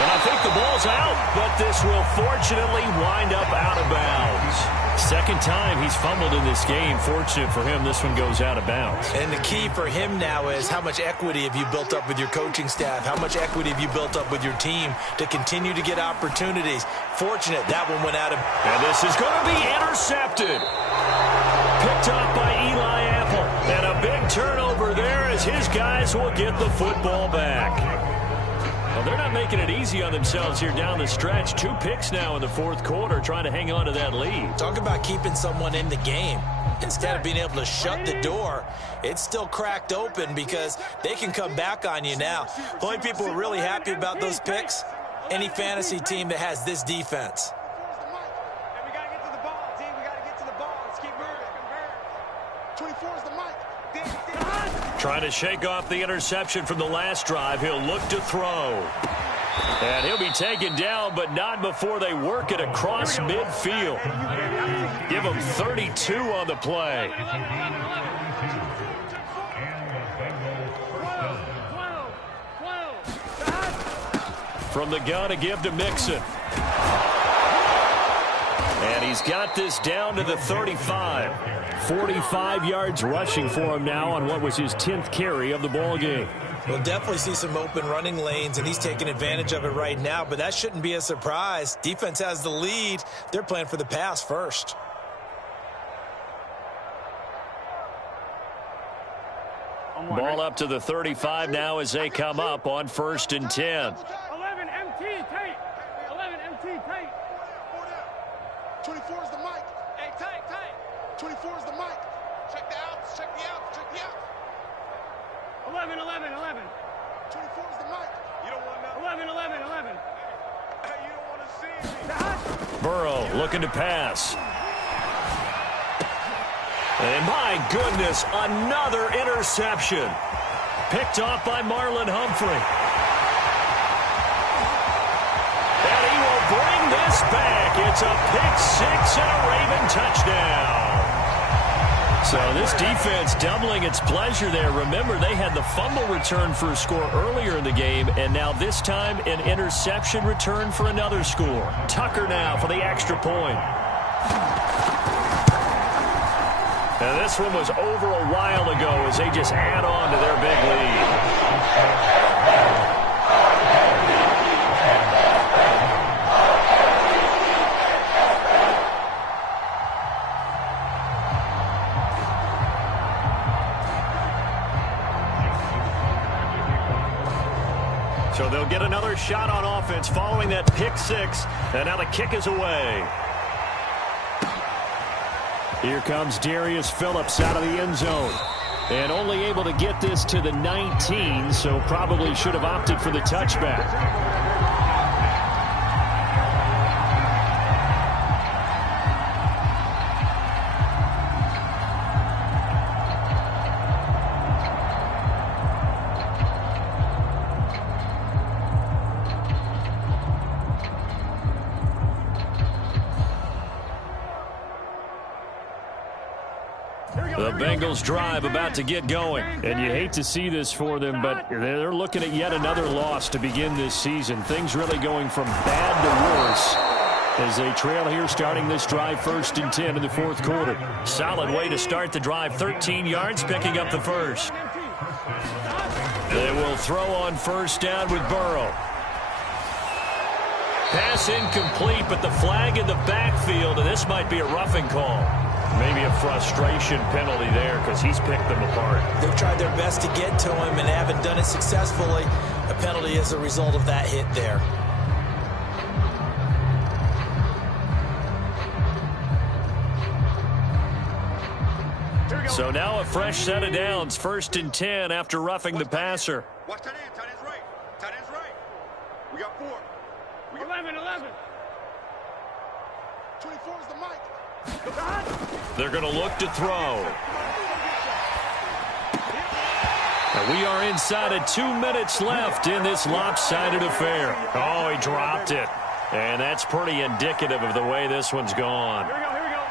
And I think the ball's out, but this will fortunately wind up out of bounds. Second time he's fumbled in this game. Fortunate for him, this one goes out of bounds. And the key for him now is how much equity have you built up with your coaching staff? How much equity have you built up with your team to continue to get opportunities? Fortunate that one went out of... And this is going to be intercepted. Picked up by Eli Apple. And a big turnover there as his guys will get the football back. Well, they're not making it easy on themselves here down the stretch. 2 picks now in the fourth quarter, trying to hang on to that lead. Talk about keeping someone in the game. Instead of being able to shut the door, it's still cracked open because they can come back on you now. The only people who are really happy about those picks any fantasy team that has this defense. And we got to get to the ball, team. We got to get to the ball. Let's keep moving. 24 is the mic. Trying to shake off the interception from the last drive. He'll look to throw. And he'll be taken down, but not before they work it across midfield. Give him 32 on the play. From the gun to give to Mixon. And he's got this down to the 35. 45 yards rushing for him now on what was his 10th carry of the ball game. We'll definitely see some open running lanes, and he's taking advantage of it right now, but that shouldn't be a surprise. Defense has the lead. They're playing for the pass first. Ball up to the 35 now as they come up on 1st and 10. 11 MT tight. 11 MT tight. 24 is the mic. Hey, tight. 24 is the mic. Check the outs. Check the outs. 11. 24 is the mic. You don't want nothing. 11. Hey, you don't want to see me. Burrow looking to pass. And my goodness, another interception. Picked off by Marlon Humphrey. And he will bring this back. It's a pick-6 and a Raven touchdown. So this defense doubling its pleasure there. Remember, they had the fumble return for a score earlier in the game, and now this time an interception return for another score. Tucker now for the extra point. And this one was over a while ago as they just add on to their big lead. So they'll get another shot on offense following that pick-6, and now the kick is away. Here comes Darius Phillips out of the end zone. And only able to get this to the 19, so probably should have opted for the touchback. The Bengals drive about to get going. And you hate to see this for them, but they're looking at yet another loss to begin this season. Things really going from bad to worse as they trail here starting this drive 1st and 10 in the 4th quarter. Solid way to start the drive. 13 yards, picking up the first. They will throw on 1st down with Burrow. Pass incomplete, but the flag in the backfield, and this might be a roughing call. Maybe a frustration penalty there because he's picked them apart. They've tried their best to get to him and haven't done it successfully. A penalty as a result of that hit there. So now a fresh set of downs. 1st and 10 after roughing the passer. Watch tight end. Tight end's right. Tight end's right. We got 4. 11. 24 is the mic. They're going to look to throw. And we are inside of 2 minutes left in this lopsided affair. Oh, he dropped it. And that's pretty indicative of the way this one's gone. Here we go.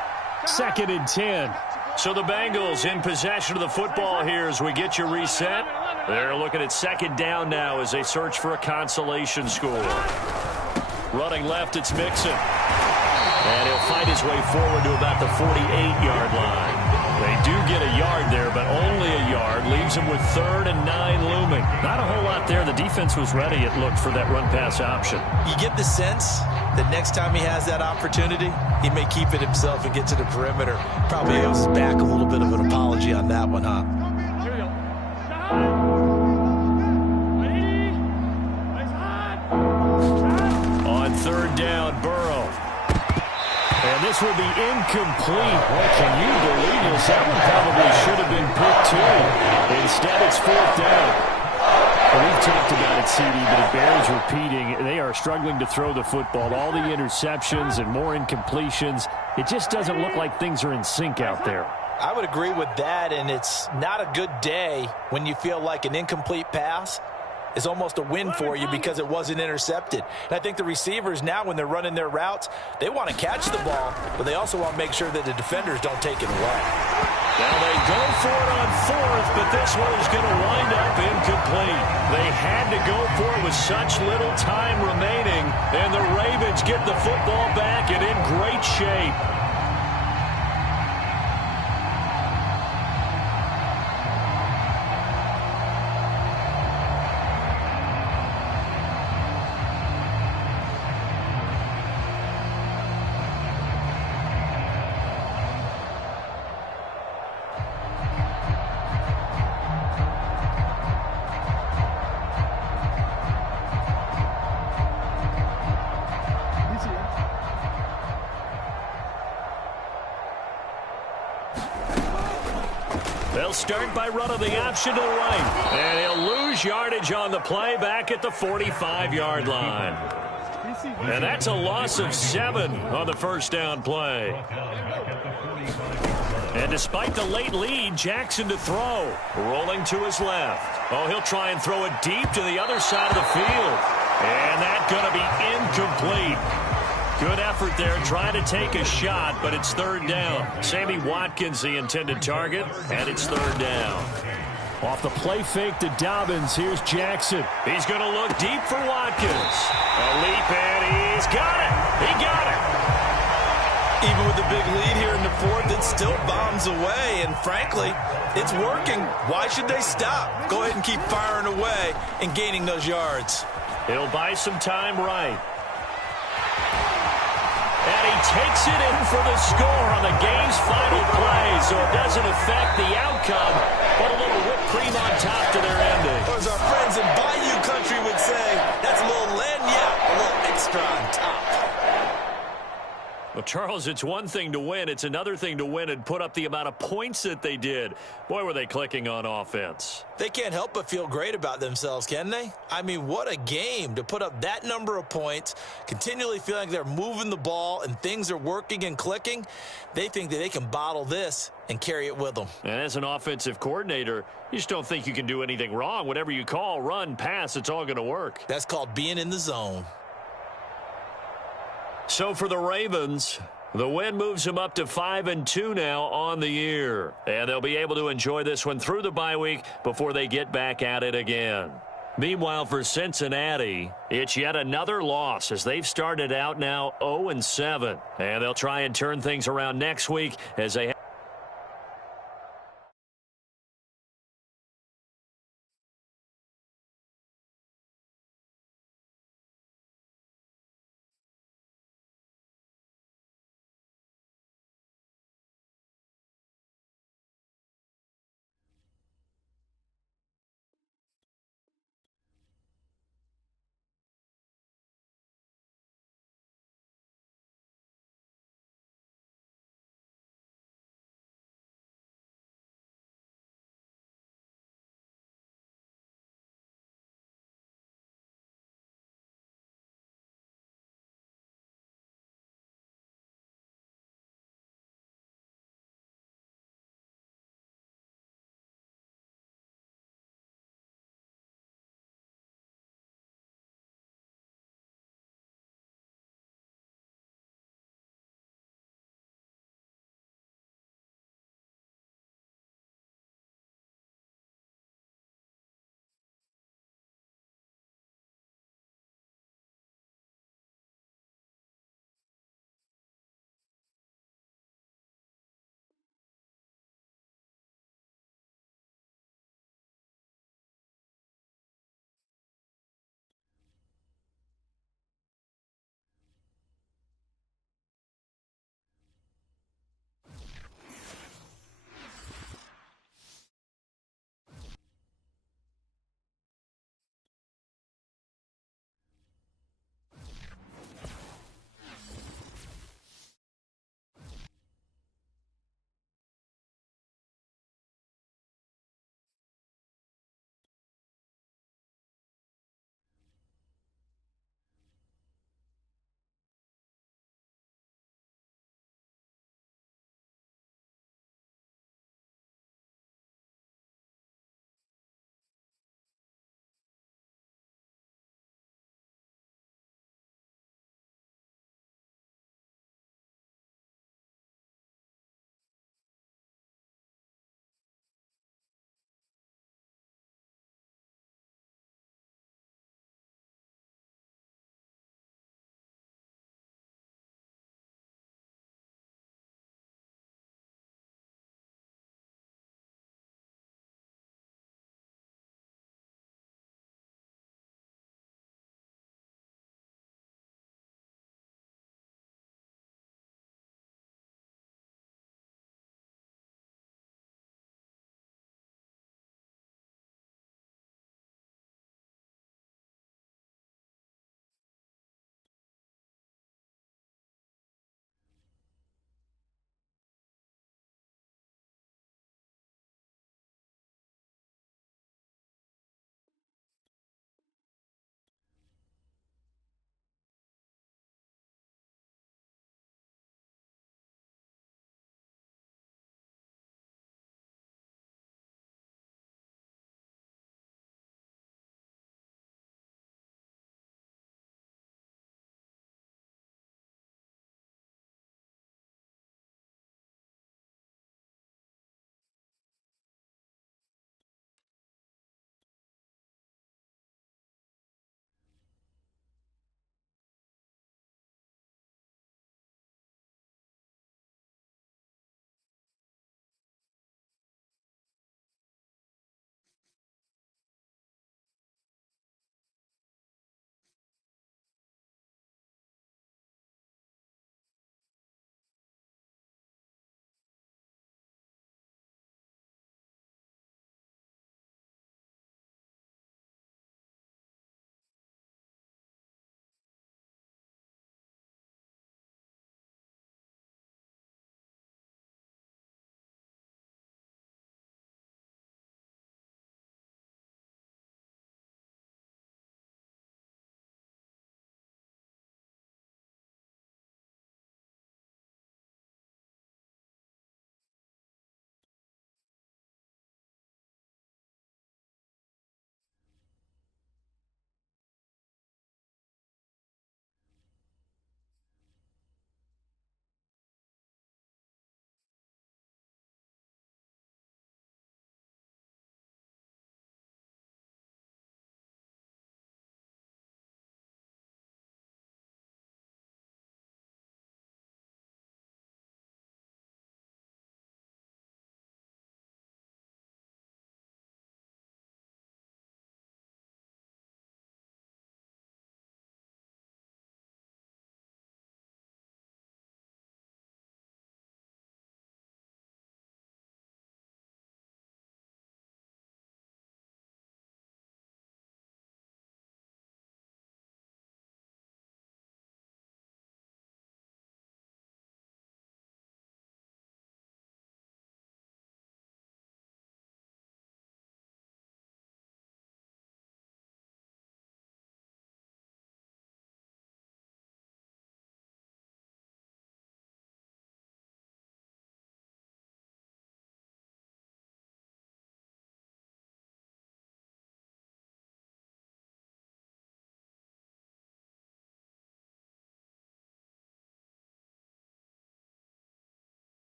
2nd and 10. So the Bengals in possession of the football here as we get you reset. They're looking at 2nd down now as they search for a consolation score. Running left, it's Mixon. And he'll fight his way forward to about the 48-yard line. They do get a yard there, but only a yard. Leaves him with 3rd and 9 looming. Not a whole lot there. The defense was ready, it looked, for that run-pass option. You get the sense that next time he has that opportunity, he may keep it himself and get to the perimeter. Probably owes back a little bit of an apology on that one, huh? Here we go. On 3rd down, Burrow. And this will be incomplete. Well, can you believe this? That one probably should have been picked too. Instead, it's 4th down. Well, we've talked about it, CD, but it bears repeating. They are struggling to throw the football. All the interceptions and more incompletions. It just doesn't look like things are in sync out there. I would agree with that, and it's not a good day when you feel like an incomplete pass is almost a win for you because it wasn't intercepted. And I think the receivers now, when they're running their routes, they want to catch the ball, but they also want to make sure that the defenders don't take it away. Now they go for it on fourth, but this one is going to wind up incomplete. They had to go for it with such little time remaining, and the Ravens get the football back and in great shape. They'll start by running the option to the right. And he'll lose yardage on the play back at the 45-yard line. And that's a loss of 7 on the first down play. And despite the late lead, Jackson to throw. Rolling to his left. Oh, he'll try and throw it deep to the other side of the field. And that's going to be incomplete. Good effort there, trying to take a shot, but it's third down. Sammy Watkins, the intended target, and it's third down. Off the play fake to Dobbins, here's Jackson. He's going to look deep for Watkins. A leap, and he's got it. He got it. Even with the big lead here in the fourth, it still bombs away, and frankly, it's working. Why should they stop? Go ahead and keep firing away and gaining those yards. He'll buy some time right. And he takes it in for the score on the game's final play, so it doesn't affect the outcome, but a little whipped cream on top to their ending. Or as our friends in Bayou Country would say, that's a little lagniappe, a little extra on top. Well, Charles, it's one thing to win. It's another thing to win and put up the amount of points that they did. Boy, were they clicking on offense. They can't help but feel great about themselves, can they? I mean, what a game to put up that number of points, continually feeling like they're moving the ball and things are working and clicking. They think that they can bottle this and carry it with them. And as an offensive coordinator, you just don't think you can do anything wrong. Whatever you call, run, pass, it's all going to work. That's called being in the zone. So for the Ravens, the win moves them up to 5-2 now on the year. And they'll be able to enjoy this one through the bye week before they get back at it again. Meanwhile, for Cincinnati, it's yet another loss as they've started out now 0-7. And they'll try and turn things around next week as they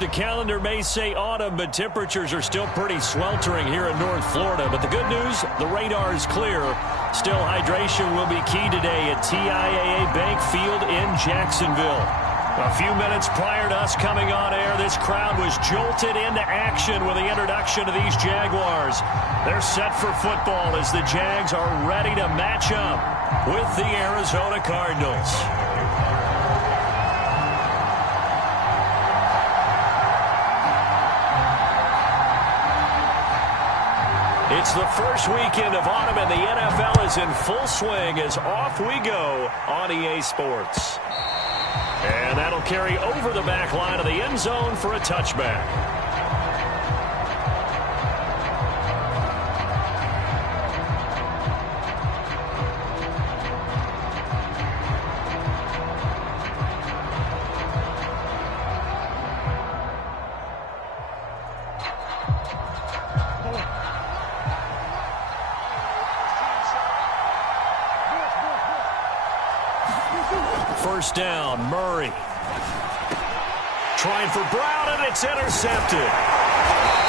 The calendar may say autumn, but temperatures are still pretty sweltering here in North Florida. But the good news, the radar is clear. Still, hydration will be key today at TIAA Bank Field in Jacksonville. A few minutes prior to us coming on air, this crowd was jolted into action with the introduction of these Jaguars. They're set for football as the Jags are ready to match up with the Arizona Cardinals. It's the first weekend of autumn, and the NFL is in full swing as off we go on EA Sports. And that'll carry over the back line of the end zone for a touchback. First down, Murray. Trying for Brown, and it's intercepted.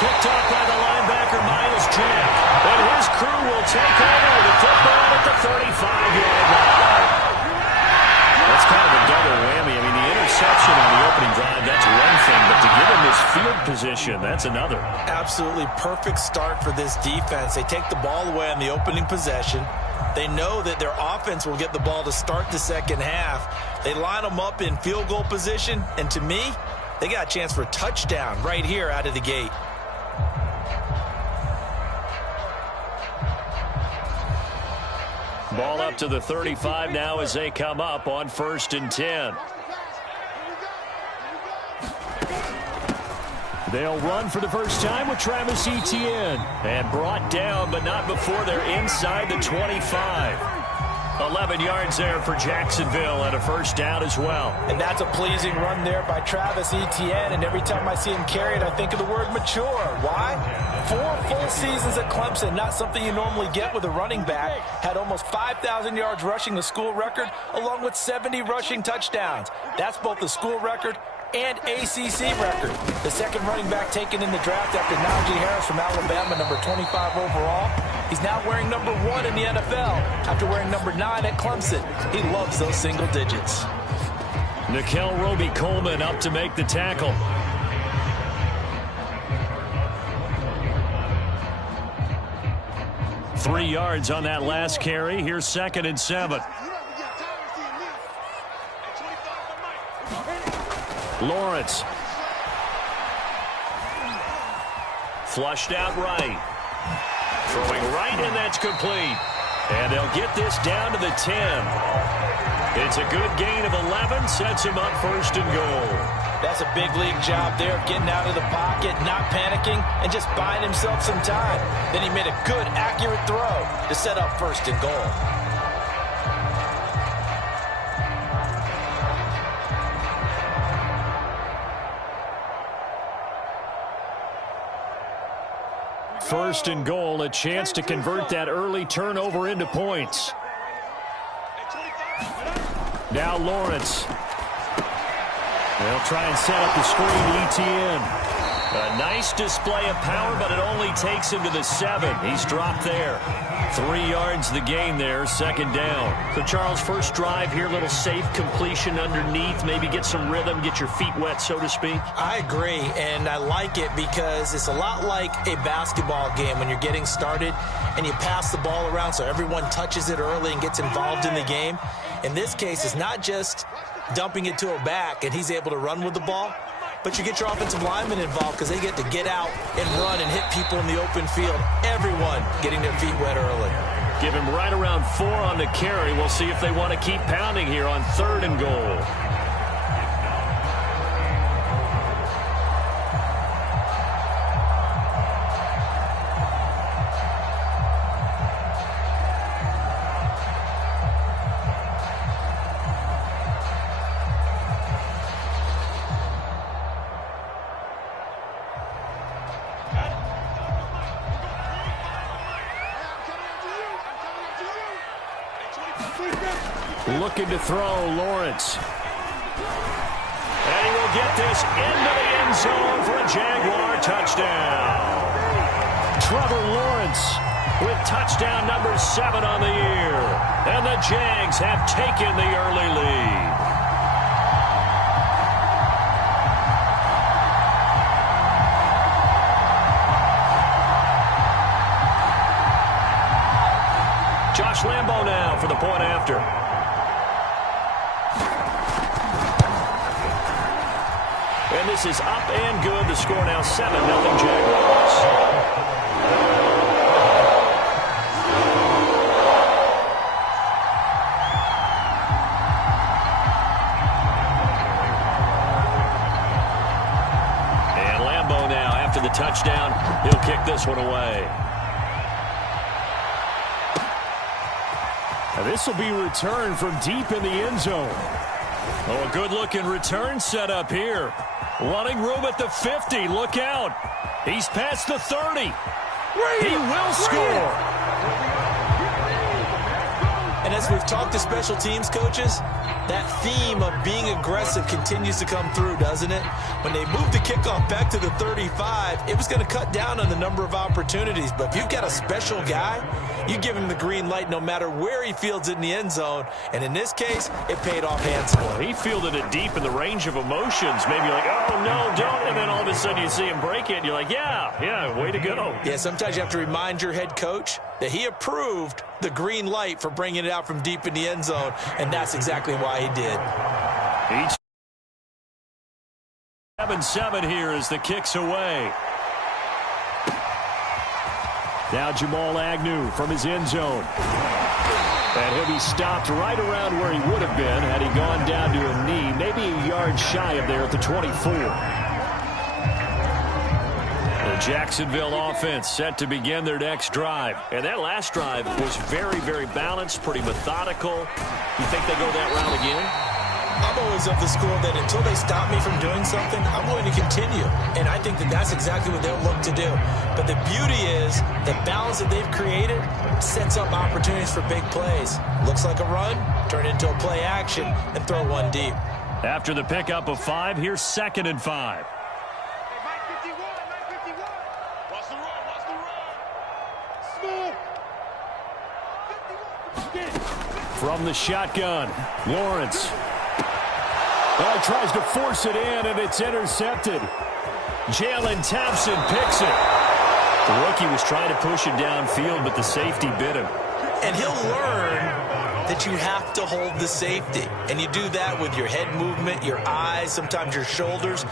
Picked up by the linebacker, Miles Jack. And his crew will take over with the football at the 35-yard line. That's kind of a double whammy. I mean, the interception on the opening drive, that's one thing. But to give him this field position, that's another. Absolutely perfect start for this defense. They take the ball away on the opening possession. They know that their offense will get the ball to start the second half. They line them up in field goal position, and to me, they got a chance for a touchdown right here out of the gate. Ball up to the 35 now as they come up on 1st and 10. They'll run for the first time with Travis Etienne. And brought down, but not before they're inside the 25. 11 yards there for Jacksonville and a first down as well. And that's a pleasing run there by Travis Etienne. And every time I see him carry it, I think of the word mature. Why? 4 full seasons at Clemson, not something you normally get with a running back. Had almost 5,000 yards rushing, the school record, along with 70 rushing touchdowns. That's both the school record and ACC record. The second running back taken in the draft after Najee Harris from Alabama, number 25 overall. He's now wearing number 1 in the NFL after wearing number 9 at Clemson. He loves those single digits. Nickel Roby-Coleman up to make the tackle. Three yards on that last carry. Here's 2nd and 7. Lawrence. Flushed out right. Throwing right, and that's complete. And they'll get this down to the 10. It's a good gain of 11. Sets him up 1st and goal. That's a big league job there of getting out of the pocket, not panicking, and just buying himself some time. Then he made a good, accurate throw to set up 1st and goal. First and goal, a chance to convert that early turnover into points. Now Lawrence. They'll try and set up the screen to Etienne. A nice display of power, but it only takes him to the 7. He's dropped there. 3 yards the gain there, 2nd down. So, Charles, first drive here, little safe completion underneath, maybe get some rhythm, get your feet wet, so to speak. I agree, and I like it because it's a lot like a basketball game when you're getting started and you pass the ball around so everyone touches it early and gets involved in the game. In this case, it's not just dumping it to a back and he's able to run with the ball, but you get your offensive linemen involved because they get to get out and run and hit people in the open field. Everyone getting their feet wet early. Give him right around 4 on the carry. We'll see if they want to keep pounding here on 3rd and goal. Looking to throw, Lawrence. And he will get this into the end zone for a Jaguar touchdown. Trevor Lawrence with touchdown number 7 on the year. And the Jags have taken the early lead. Josh Lambo now for the point after. And this is up and good. The score now 7-0 Jaguars. And Lambo now after the touchdown. He'll kick this one away. Now this will be returned from deep in the end zone. Oh, a good-looking return setup here. Running room at the 50. Look out. He's past the 30. He will score. And as we've talked to special teams coaches, that theme of being aggressive continues to come through, doesn't it? When they moved the kickoff back to the 35, it was going to cut down on the number of opportunities. But if you've got a special guy, you give him the green light no matter where he fields it in the end zone. And in this case, it paid off handsomely. He fielded it deep in the range of emotions. Maybe like, oh, no, don't. And then all of a sudden you see him break it. And you're like, yeah, way to go. Yeah, sometimes you have to remind your head coach that he approved the green light for bringing it out from deep in the end zone. And that's exactly why he did. Each 7-7 here as the kick's away. Now Jamal Agnew from his end zone. And he'll be stopped right around where he would have been had he gone down to a knee, maybe a yard shy of there at the 24. The Jacksonville offense set to begin their next drive. And that last drive was very, very balanced, pretty methodical. You think they go that route again? I'm always of the school that until they stop me from doing something, I'm going to continue. And I think that that's exactly what they'll look to do. But the beauty is the balance that they've created sets up opportunities for big plays. Looks like a run, turn into a play action, and throw one deep. After the pickup of 5, here's 2nd and 5. From the shotgun, Lawrence. Oh, tries to force it in, and it's intercepted. Jalen Thompson picks it. The rookie was trying to push it downfield, but the safety bit him. And he'll learn that you have to hold the safety. And you do that with your head movement, your eyes, sometimes your shoulders.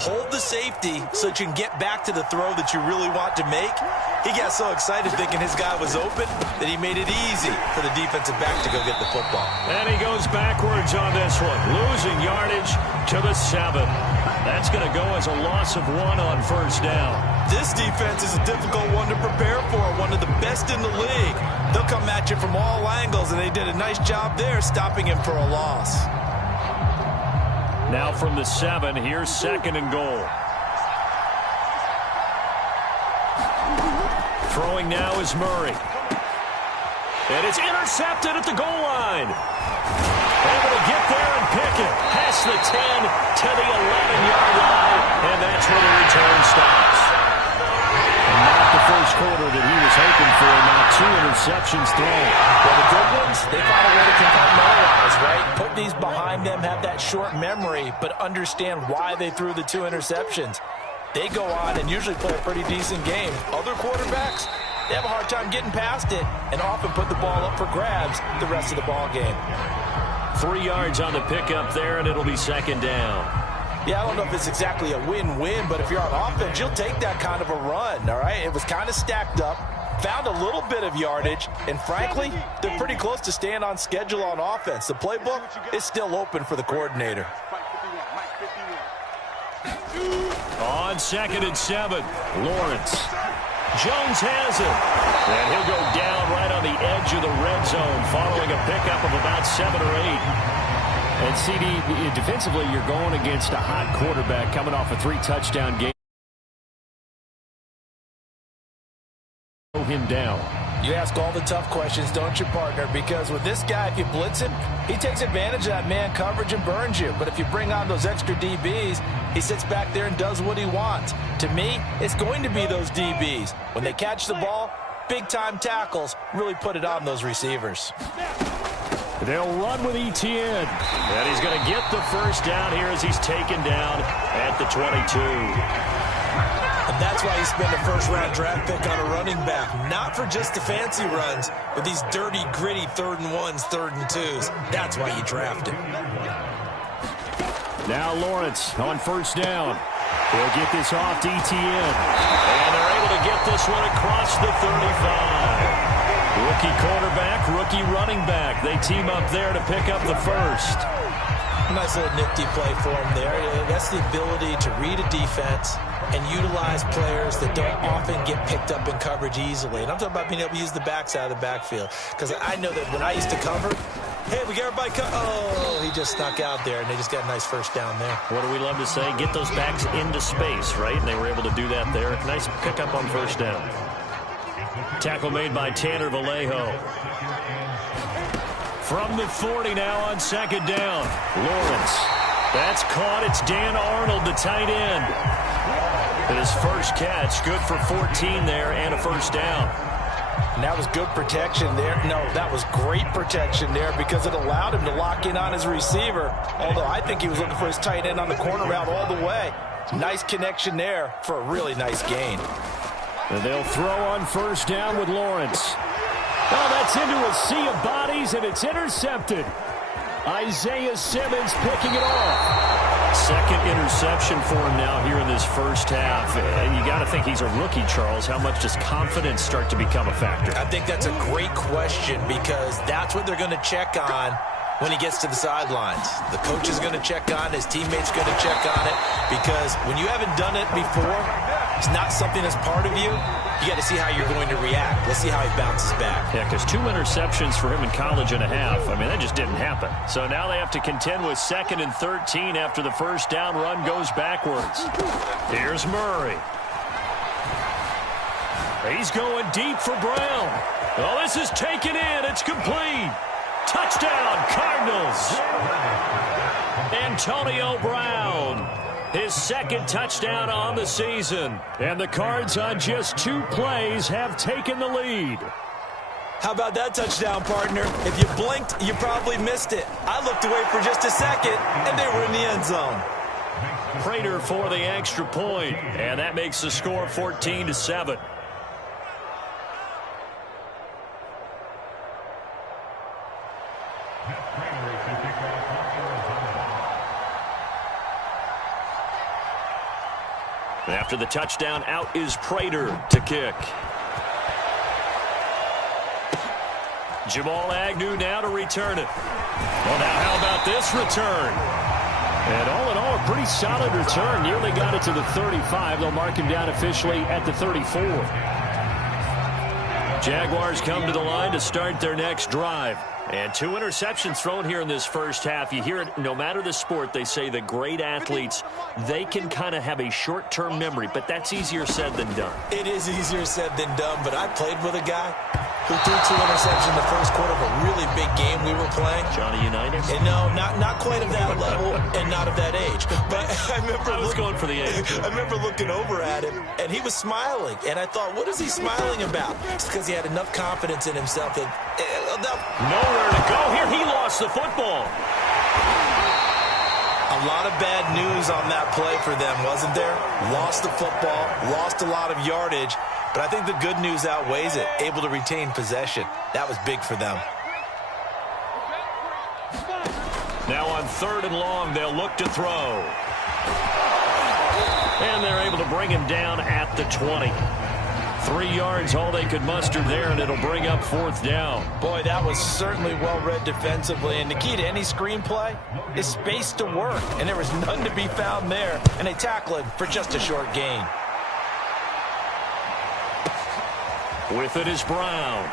Hold the safety so that you can get back to the throw that you really want to make. He got so excited thinking his guy was open that he made it easy for the defensive back to go get the football. And he goes backwards on this one, losing yardage to the 7. That's going to go as a loss of 1 on first down. This defense is a difficult one to prepare for, one of the best in the league. They'll come at you from all angles, and they did a nice job there stopping him for a loss. Now from the 7, here's 2nd and goal. Throwing now is Murray. And it's intercepted at the goal line. Able to get there and pick it. Past the 10 to the 11-yard line. And that's where the return stops. And not the first quarter that he was hoping for. Now 2 interceptions thrown. Well, the good ones, they find a way to compartmentalize, right? Put these behind them, have that short memory, but understand why they threw the 2 interceptions. They go on and usually play a pretty decent game. Other quarterbacks, they have a hard time getting past it and often put the ball up for grabs the rest of the ball game. 3 yards on the pickup there, and it'll be 2nd down. Yeah, I don't know if it's exactly a win-win, but if you're on offense, you'll take that kind of a run, all right? It was kind of stacked up, found a little bit of yardage, and frankly, they're pretty close to staying on schedule on offense. The playbook is still open for the coordinator. On 2nd and 7, Lawrence. Jones has it. And he'll go down right on the edge of the red zone following a pickup of about 7 or 8. And CD, defensively, you're going against a hot quarterback coming off a 3-touchdown game. Him down. You ask all the tough questions, don't you, partner? Because with this guy, if you blitz him, he takes advantage of that man coverage and burns you. But if you bring on those extra DBs, he sits back there and does what he wants. To me, it's going to be those DBs. When they catch the ball, big-time tackles really put it on those receivers. They'll run with Etienne. And he's going to get the first down here as he's taken down at the 22. And that's why you spend a first-round draft pick on a running back. Not for just the fancy runs, but these dirty, gritty 3rd and 1s, 3rd and 2s. That's why you draft him. Now Lawrence on first down. He'll get this off to Etienne. And they're able to get this one across the 35. Rookie quarterback, rookie running back. They team up there to pick up the first. Nice little nifty play for him there. That's the ability to read a defense and utilize players that don't often get picked up in coverage easily. And I'm talking about being able to use the backs out of the backfield. Because I know that when I used to cover, hey, we got everybody oh, he just snuck out there, and they just got a nice first down there. What do we love to say? Get those backs into space, right? And they were able to do that there. Nice pickup on first down. Tackle made by Tanner Vallejo. From the 40 now on second down. Lawrence. That's caught. It's Dan Arnold, the tight end. His first catch, good for 14 there and a first down. And that was good protection there. No, that was great protection there because it allowed him to lock in on his receiver. Although I think he was looking for his tight end on the corner route all the way. Nice connection there for a really nice gain. And they'll throw on first down with Lawrence. Oh, that's into a sea of bodies, and it's intercepted. Isaiah Simmons picking it off. Second interception for him now here in this first half. And you got to think he's a rookie, Charles. How much does confidence start to become a factor? I think that's a great question because that's what they're going to check on when he gets to the sidelines. The coach is going to check on it. His teammates going to check on it because when you haven't done it before, it's not something that's part of you. You got to see how you're going to react. Let's see how he bounces back. Yeah, because 2 interceptions for him in college and a half. I mean, that just didn't happen. So now they have to contend with 2nd and 13 after the first down run goes backwards. Here's Murray. He's going deep for Brown. Oh, this is taken in. It's complete. Touchdown, Cardinals. Antonio Brown. His second touchdown on the season. And the Cards on just 2 plays have taken the lead. How about that touchdown, partner? If you blinked, you probably missed it. I looked away for just a second, and they were in the end zone. Prater for the extra point, and that makes the score 14-7. After the touchdown, out is Prater to kick. Jamal Agnew now to return it. Well, now how about this return? And all in all, a pretty solid return. Nearly got it to the 35. They'll mark him down officially at the 34. Jaguars come to the line to start their next drive. And 2 interceptions thrown here in this first half. You hear it, no matter the sport, they say the great athletes, they can kind of have a short-term memory, but that's easier said than done. It is easier said than done, but I played with a guy who threw 2 interceptions in the first quarter of a really big game we were playing. Johnny Unitas? And no, not quite of that level and not of that age. But I remember going for the age. I remember looking over at him, and he was smiling. And I thought, what is he smiling about? It's because he had enough confidence in himself that nowhere to go here. He lost the football. A lot of bad news on that play for them, wasn't there? Lost the football, lost a lot of yardage. But I think the good news outweighs it. Able to retain possession. That was big for them. Now on 3rd and long, they'll look to throw. And they're able to bring him down at the 20. 3 yards, all they could muster there, and it'll bring up 4th down. Boy, that was certainly well-read defensively. And the key to any screenplay is space to work. And there was none to be found there. And they tackle him for just a short gain. With it is Brown.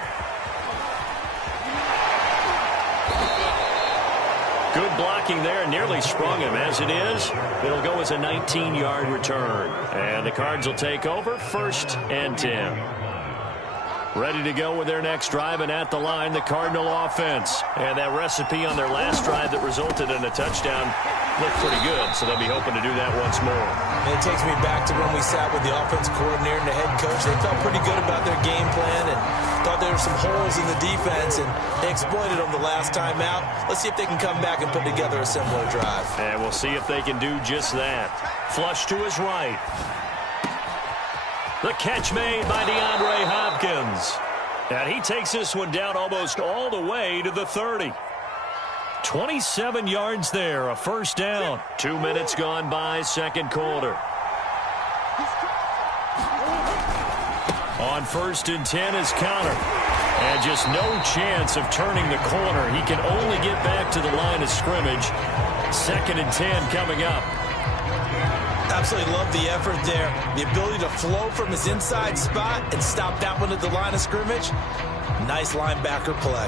Good blocking there, nearly sprung him. As it is, it'll go as a 19-yard return. And the Cards will take over 1st and 10. Ready to go with their next drive, and at the line, the Cardinal offense. And that recipe on their last drive that resulted in a touchdown looked pretty good, so they'll be hoping to do that once more. And it takes me back to when we sat with the offensive coordinator and the head coach. They felt pretty good about their game plan and thought there were some holes in the defense, and they exploited them the last time out. Let's see if they can come back and put together a similar drive. And we'll see if they can do just that. Flush to his right. The catch made by DeAndre Hopkins. And he takes this one down almost all the way to the 30. 27 yards there, a first down. 2 minutes gone by, second quarter. On 1st and 10 is Connor. And just no chance of turning the corner. He can only get back to the line of scrimmage. 2nd and 10 coming up. Absolutely love the effort there. The ability to flow from his inside spot and stop that one at the line of scrimmage. Nice linebacker play.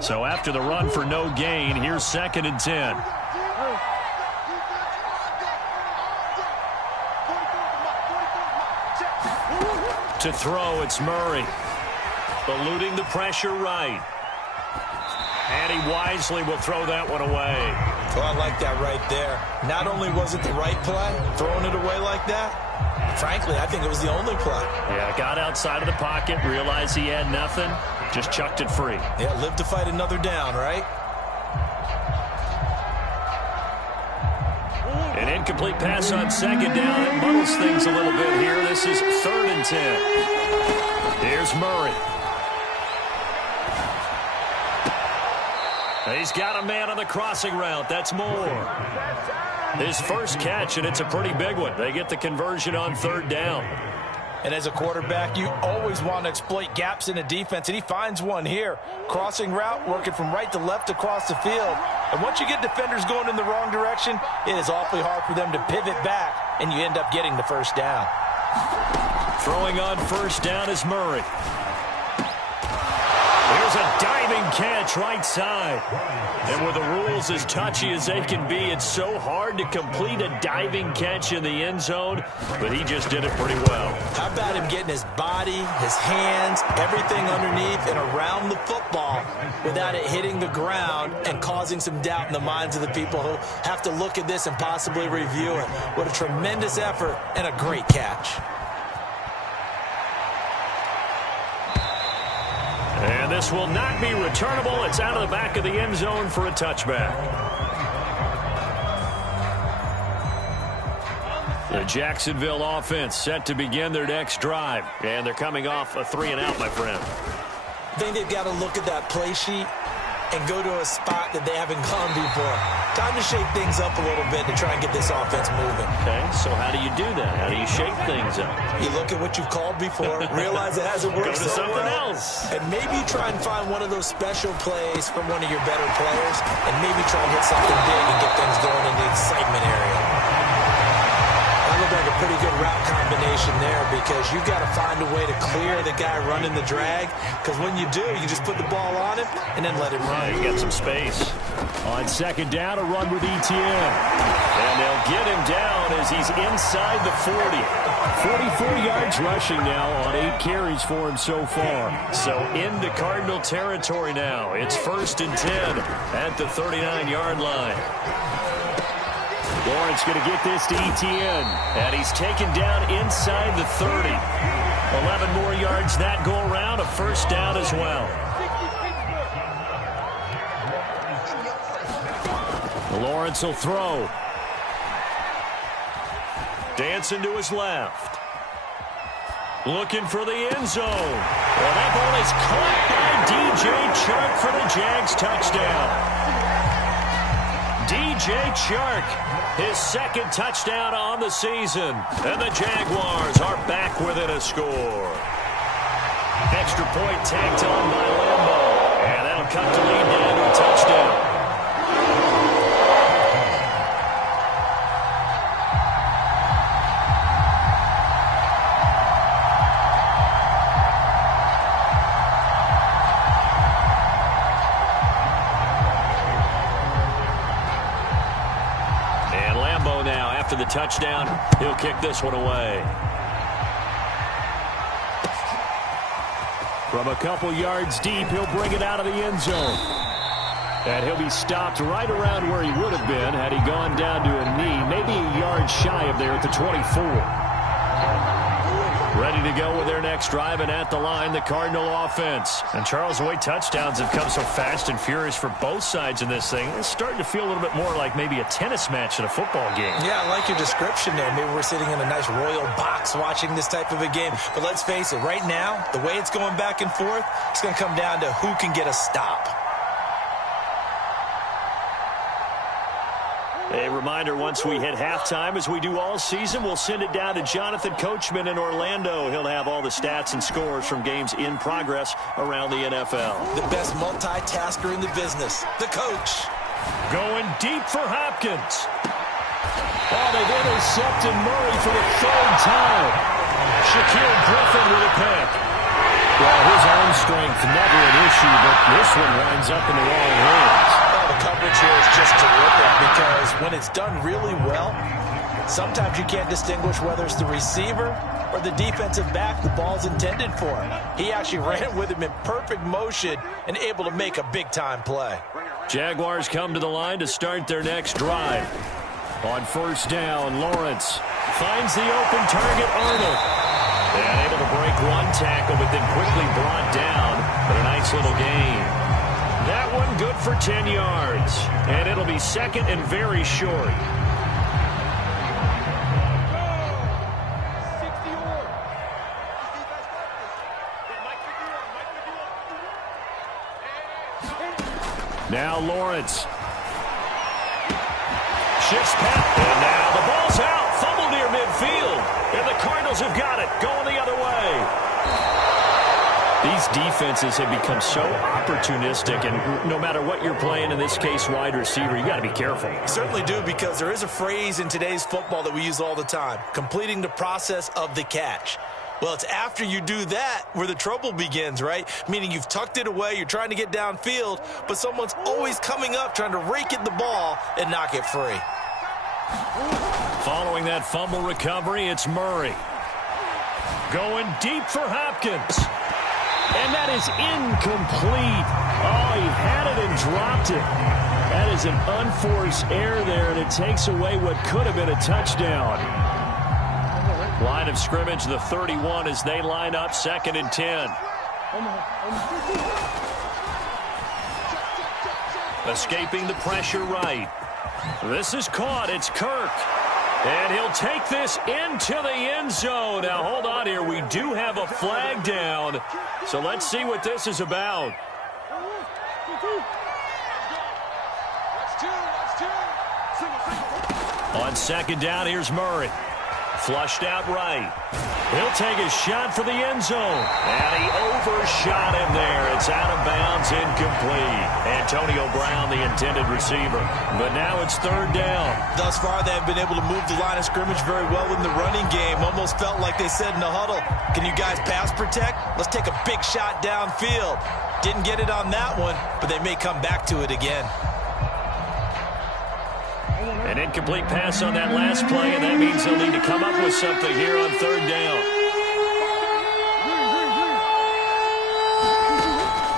So after the run for no gain, here's 2nd and 10. To throw, it's Murray. Eluding the pressure right. And he wisely will throw that one away. Oh, I like that right there. Not only was it the right play, throwing it away like that, frankly, I think it was the only play. Yeah, got outside of the pocket, realized he had nothing, just chucked it free. Yeah, live to fight another down, right? An incomplete pass on 2nd down. It muddles things a little bit here. This is 3rd and 10. Here's Murray. He's got a man on the crossing route. That's Moore. His first catch, and it's a pretty big one. They get the conversion on 3rd down. And as a quarterback, you always want to exploit gaps in a defense, and he finds one here. Crossing route, working from right to left across the field. And once you get defenders going in the wrong direction, it is awfully hard for them to pivot back, and you end up getting the first down. Throwing on 1st down is Murray. Here's a diving catch right side. And with the rules as touchy as they can be, it's so hard to complete a diving catch in the end zone, but he just did it pretty well. How about him getting his body, his hands, everything underneath and around the football without it hitting the ground and causing some doubt in the minds of the people who have to look at this and possibly review it. What a tremendous effort and a great catch. And this will not be returnable. It's out of the back of the end zone for a touchback. The Jacksonville offense set to begin their next drive. And they're coming off a 3-and-out, my friend. I think they've got to look at that play sheet and go to a spot that they haven't gone before. Time to shake things up a little bit to try and get this offense moving. Okay, so how do you do that? How do you shake things up? You look at what you've called before, realize it hasn't worked Go to so something well, else. and maybe try and find one of those special plays from one of your better players, and maybe try and hit something big and get things going in the excitement area. That looked like a pretty good route combination there, because you've got to find a way to clear the guy running the drag, because when you do, you just put the ball on him and then let him run. Yeah, you got some space. On 2nd down, a run with ETN. And they'll get him down as he's inside the 40. 44 yards rushing now on 8 carries for him so far. So into Cardinal territory now. It's 1st and 10 at the 39-yard line. Lawrence going to get this to ETN. And he's taken down inside the 30. 11 more yards that go around, a first down as well. Lawrence will throw. Dancing to his left. Looking for the end zone. Well, that ball is caught by DJ Chark for the Jags touchdown. DJ Chark, his 2nd touchdown on the season. And the Jaguars are back within a score. Extra point tacked on by Lambo. And that'll cut the lead down to a touchdown. touchdown. He'll kick this one away. From a couple yards deep, he'll bring it out of the end zone. And he'll be stopped right around where he would have been had he gone down to a knee, maybe a yard shy of there at the 24. Ready to go with their next drive, and at the line, the Cardinal offense. And Charles, the way touchdowns have come so fast and furious for both sides in this thing, it's starting to feel a little bit more like maybe a tennis match in a football game. Yeah, I like your description there. Maybe we're sitting in a nice royal box watching this type of a game. But let's face it, right now, the way it's going back and forth, it's going to come down to who can get a stop. A reminder, once we hit halftime, as we do all season, we'll send it down to Jonathan Coachman in Orlando. He'll have all the stats and scores from games in progress around the NFL. The best multitasker in the business, the coach. Going deep for Hopkins. Oh, they've intercepted Murray for the third time. Shaquille Griffin with a pick. Well, his arm strength never an issue, but this one winds up in the wrong hands. The coverage here is just terrific because when it's done really well, sometimes you can't distinguish whether it's the receiver or the defensive back the ball's intended for. He actually ran with him in perfect motion and able to make a big-time play. Jaguars come to the line to start their next drive. On first down, Lawrence finds the open target, Arnold. And able to break one tackle, but then quickly brought down. But a nice little gain. That one good for 10 yards. And it'll be second and very short. Now Lawrence. Shifts pass. And now the ball's out. Fumble near midfield. And the Cardinals have got it. Going the other way. These defenses have become so opportunistic, and no matter what you're playing, in this case wide receiver, you got to be careful. You certainly do, because there is a phrase in today's football that we use all the time, completing the process of the catch. Well, it's after you do that where the trouble begins, right? Meaning you've tucked it away, you're trying to get downfield, but someone's always coming up trying to rake at the ball and knock it free. Following that fumble recovery, it's Murray. Going deep for Hopkins. And that is incomplete. Oh, he had it and dropped it. That is an unforced error there, and it takes away what could have been a touchdown. Line of scrimmage, the 31, as they line up, 2nd and 10. Escaping the pressure right. This is caught. It's Kirk. And he'll take this into the end zone. Now, hold on here. We do have a flag down. So let's see what this is about. On 2nd down, here's Murray. Flushed out right. He'll take a shot for the end zone. And he overshot him there. It's out of bounds, incomplete. Antonio Brown, the intended receiver. But now it's 3rd down. Thus far, they have been able to move the line of scrimmage very well in the running game. Almost felt like they said in the huddle, can you guys pass protect? Let's take a big shot downfield. Didn't get it on that one, but they may come back to it again. An incomplete pass on that last play, and that means they'll need to come up with something here on 3rd down.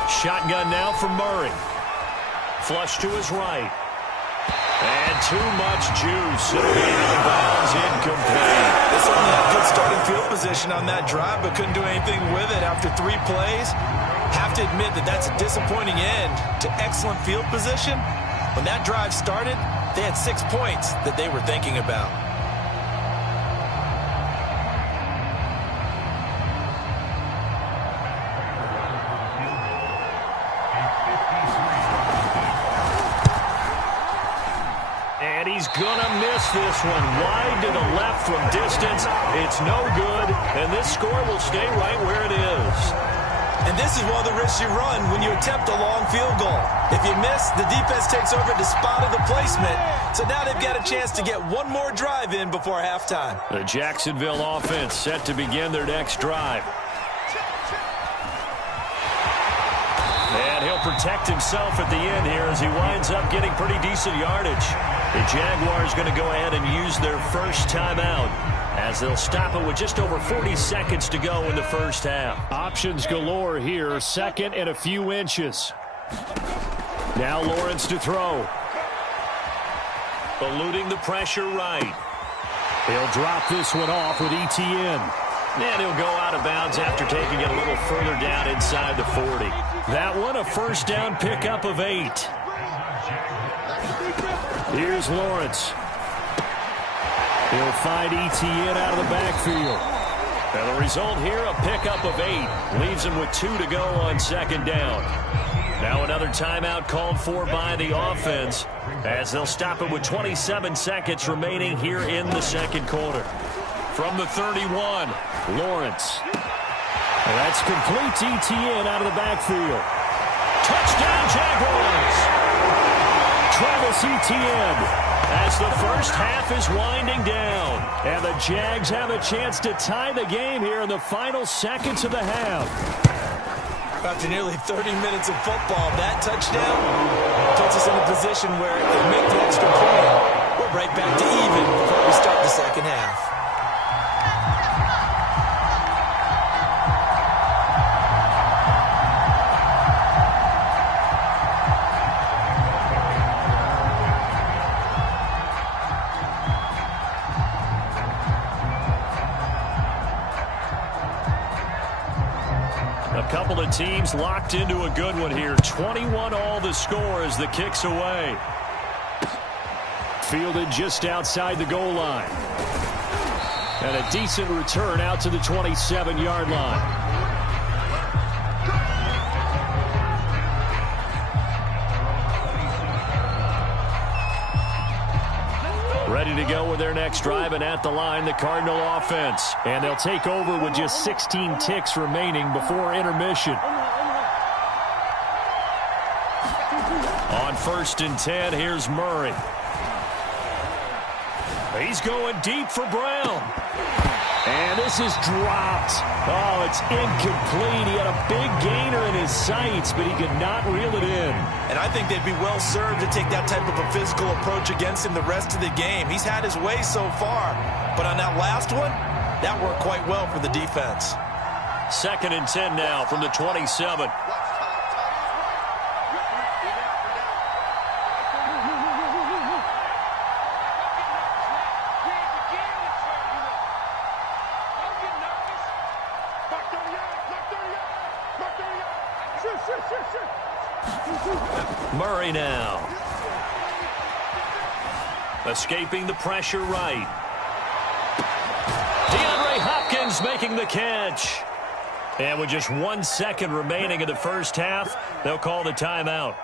Shotgun now for Murray. Flush to his right. And too much juice. It'll be out of bounds, incomplete. They certainly had good starting field position on that drive, but couldn't do anything with it after 3 plays. Have to admit that that's a disappointing end to excellent field position. When that drive started, they had 6 points that they were thinking about. And he's gonna miss this one. Wide to the left from distance. It's no good, and this score will stay right where it is. And this is one of the risks you run when you attempt a long field goal. If you miss, the defense takes over the spot of the placement. So now they've got a chance to get one more drive in before halftime. The Jacksonville offense set to begin their next drive. And he'll protect himself at the end here as he winds up getting pretty decent yardage. The Jaguars going to go ahead and use their first timeout as they'll stop it with just over 40 seconds to go in the first half. Options galore here. Second and a few inches. Now Lawrence to throw. Eluding the pressure right. He'll drop this one off with ETN. And he'll go out of bounds after taking it a little further down inside the 40. That one a first down pickup of 8. Here's Lawrence. He'll find ETN out of the backfield. And the result here, a pickup of 8. Leaves him with 2 to go on second down. Now another timeout called for by the offense as they'll stop it with 27 seconds remaining here in the second quarter. From the 31, Lawrence. That's complete to ETN out of the backfield. Touchdown, Jaguars! Travis Etienne as the first half is winding down. And the Jags have a chance to tie the game here in the final seconds of the half. After nearly 30 minutes of football, that touchdown puts us in a position where if they make the extra point, we're right back to even before we start the second half. Couple of teams locked into a good one here. 21 all the score as the kick's away. Fielded just outside the goal line. And a decent return out to the 27-yard line. Ready to go with their next drive, and at the line, the Cardinal offense. And they'll take over with just 16 ticks remaining before intermission. On 1st and 10, here's Murray. He's going deep for Brown. And this is dropped. Oh, it's incomplete. He had a big gainer in his sights, but he could not reel it in. And I think they'd be well served to take that type of a physical approach against him the rest of the game. He's had his way so far, but on that last one, that worked quite well for the defense. 2nd and 10 now from the 27. Murray now. Escaping the pressure right. DeAndre Hopkins making the catch. And with just 1 second remaining in the first half, they'll call the timeout.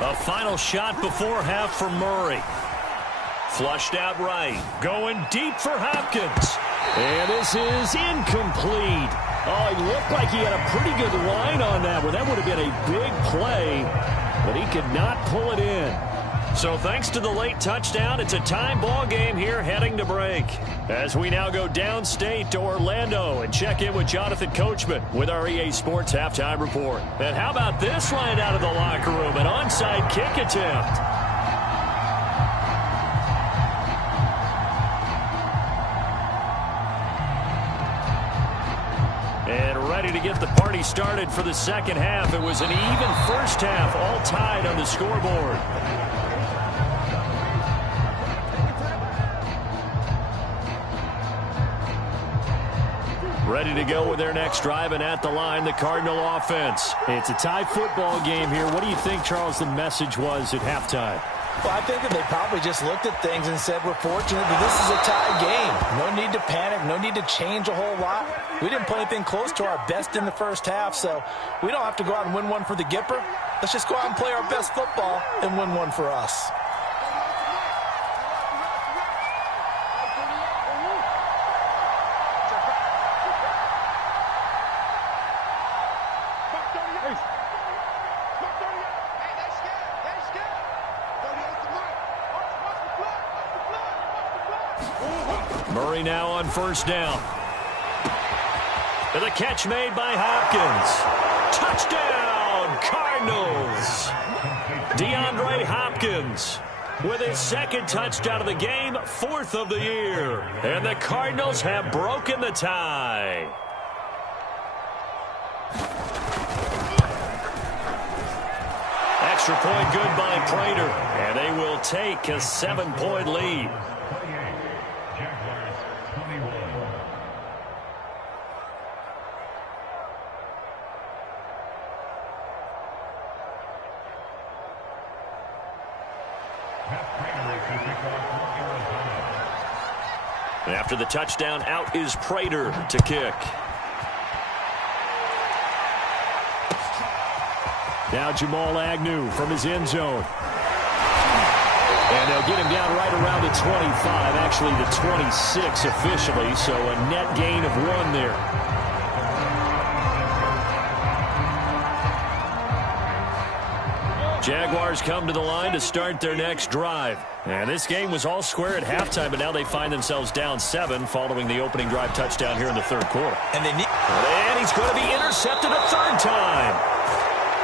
A final shot before half for Murray. Flushed out right. Going deep for Hopkins. And this is incomplete. Oh, he looked like he had a pretty good line on that one. That would have been a big play, but he could not pull it in. So thanks to the late touchdown, it's a time ball game here heading to break. As we now go downstate to Orlando and check in with Jonathan Coachman with our EA Sports Halftime Report. And how about this line out of the locker room? An onside kick attempt. And ready to get the party started for the second half. It was an even first half, all tied on the scoreboard. Ready to go with their next drive, and at the line, the Cardinal offense. It's a tie football game here. What do you think, Charles, the message was at halftime? Well, I think that they probably just looked at things and said, we're fortunate that this is a tie game. No need to panic. No need to change a whole lot. We didn't play anything close to our best in the first half, so we don't have to go out and win one for the Gipper. Let's just go out and play our best football and win one for us. Murray now on first down. And the catch made by Hopkins. Touchdown, Cardinals. DeAndre Hopkins with his second touchdown of the game, 4th of the year. And the Cardinals have broken the tie. Extra point good by Prater. And they will take a 7-point lead. After the touchdown, out is Prater to kick. Now Jamal Agnew from his end zone. And they'll get him down right around the 25, actually the 26 officially, so a net gain of 1 there. Jaguars come to the line to start their next drive. And this game was all square at halftime, but now they find themselves down 7 following the opening drive touchdown here in the 3rd quarter. And he's going to be intercepted a 3rd time.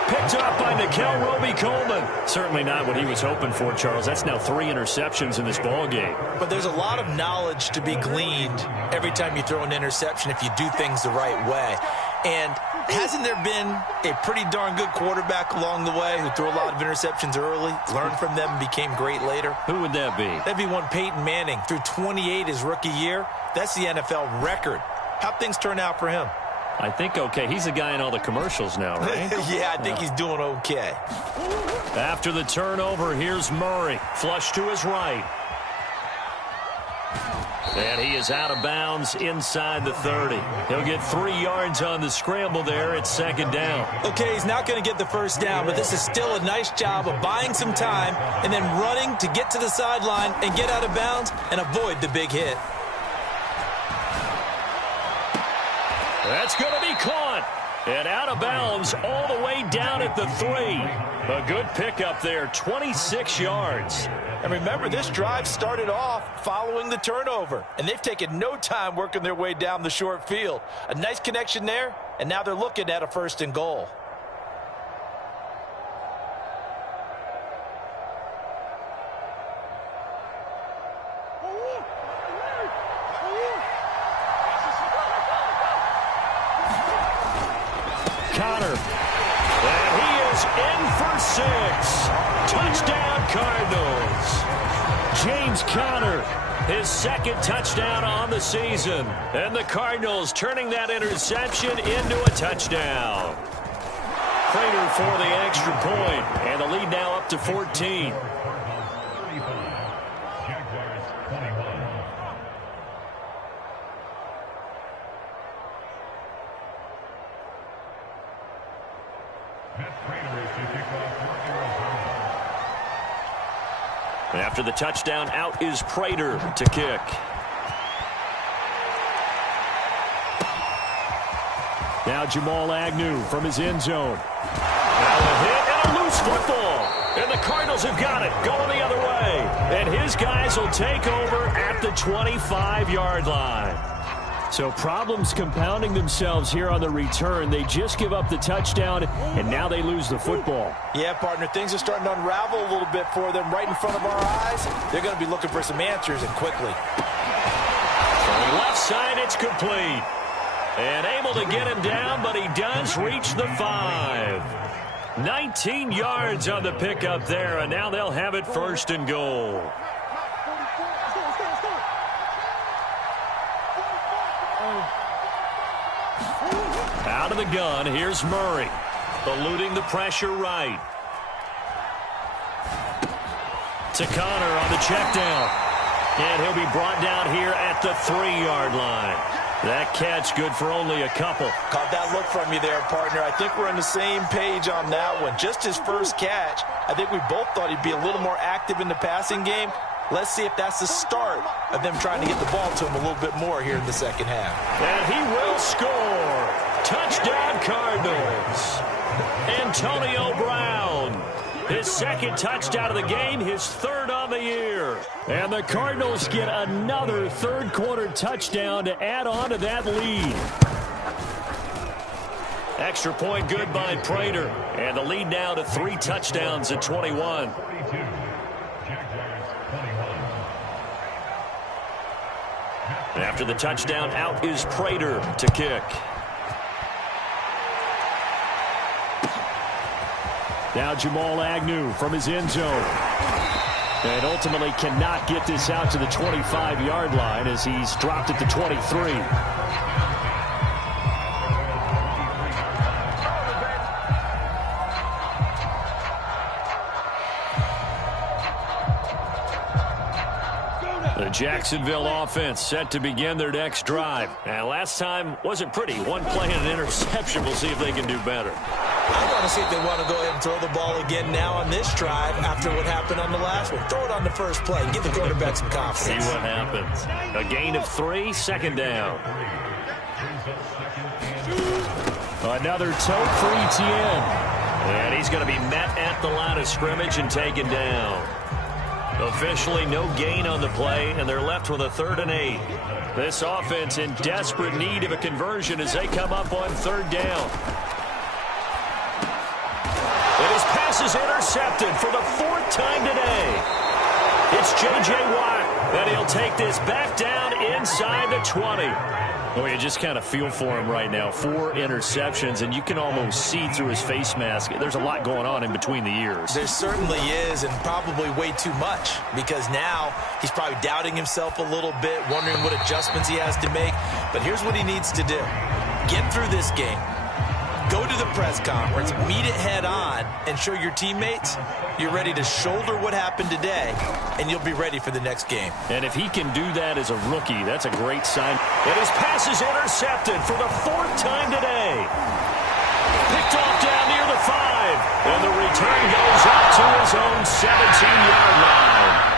Picked up by Nickel Roby-Coleman. Certainly not what he was hoping for, Charles. That's now 3 interceptions in this ball game. But there's a lot of knowledge to be gleaned every time you throw an interception if you do things the right way. And hasn't there been a pretty darn good quarterback along the way who threw a lot of interceptions early, learned from them, and became great later? Who would that be? That'd be one Peyton Manning. Threw 28 his rookie year. That's the NFL record. How'd things turn out for him? I think okay. He's the guy in all the commercials now, right? Yeah, I think he's doing okay. After the turnover, here's Murray. Flush to his right. And he is out of bounds inside the 30. He'll get 3 yards on the scramble there at 2nd down. Okay, he's not going to get the first down, but this is still a nice job of buying some time and then running to get to the sideline and get out of bounds and avoid the big hit. That's going to be caught. And out of bounds all the way down at the 3. A good pickup there, 26 yards. And remember, this drive started off following the turnover, and they've taken no time working their way down the short field. A nice connection there, and now they're looking at a 1st and goal. Connor. And he is in for 6. Touchdown, Cardinals. James Conner, his 2nd touchdown on the season. And the Cardinals turning that interception into a touchdown. Prater for the extra point. And the lead now up to 14. After the touchdown, out is Prater to kick. Now Jamal Agnew from his end zone. Now a hit and a loose football. And the Cardinals have got it going the other way. And his guys will take over at the 25-yard line. So problems compounding themselves here on the return. They just give up the touchdown, and now they lose the football. Yeah, partner, things are starting to unravel a little bit for them right in front of our eyes. They're going to be looking for some answers, and quickly. From the left side, it's complete. And able to get him down, but he does reach the 5. 19 yards on the pickup there, and now they'll have it 1st and goal. Out of the gun, here's Murray. Eluding the pressure right. To Connor on the check down. And he'll be brought down here at the 3-yard line. That catch good for only a couple. Caught that look from you there, partner. I think we're on the same page on that one. Just his first catch. I think we both thought he'd be a little more active in the passing game. Let's see if that's the start of them trying to get the ball to him a little bit more here in the second half. And he will score. Touchdown, Cardinals. Antonio Brown His second touchdown of the game, his third on the year. And the Cardinals get another third-quarter touchdown to add on to that lead. Extra point good by Prater. And the lead now to 3 touchdowns at 21. After the touchdown, out is Prater to kick. Now Jamal Agnew from his end zone. And ultimately cannot get this out to the 25-yard line as he's dropped at the 23. The Jacksonville offense set to begin their next drive. And last time wasn't pretty. One play and an interception. We'll see if they can do better. I want to see if they want to go ahead and throw the ball again now on this drive after what happened on the last one. Throw it on the first play and give the quarterback some confidence. See what happens. A gain of 3, second down. Another tote for ETN. And he's going to be met at the line of scrimmage and taken down. Officially no gain on the play, and they're left with a 3rd and 8. This offense in desperate need of a conversion as they come up on 3rd down. And his pass is intercepted for the 4th time today. It's J.J. Watt, and he'll take this back down inside the 20. Oh, you just kind of feel for him right now. 4 interceptions, and you can almost see through his face mask. There's a lot going on in between the ears. There certainly is, and probably way too much, because now he's probably doubting himself a little bit, wondering what adjustments he has to make. But here's what he needs to do. Get through this game. Go to the press conference, meet it head on, and show your teammates you're ready to shoulder what happened today, and you'll be ready for the next game. And if he can do that as a rookie, that's a great sign. And his pass is intercepted for the 4th time today. Picked off down near the 5, and the return goes up to his own 17-yard line.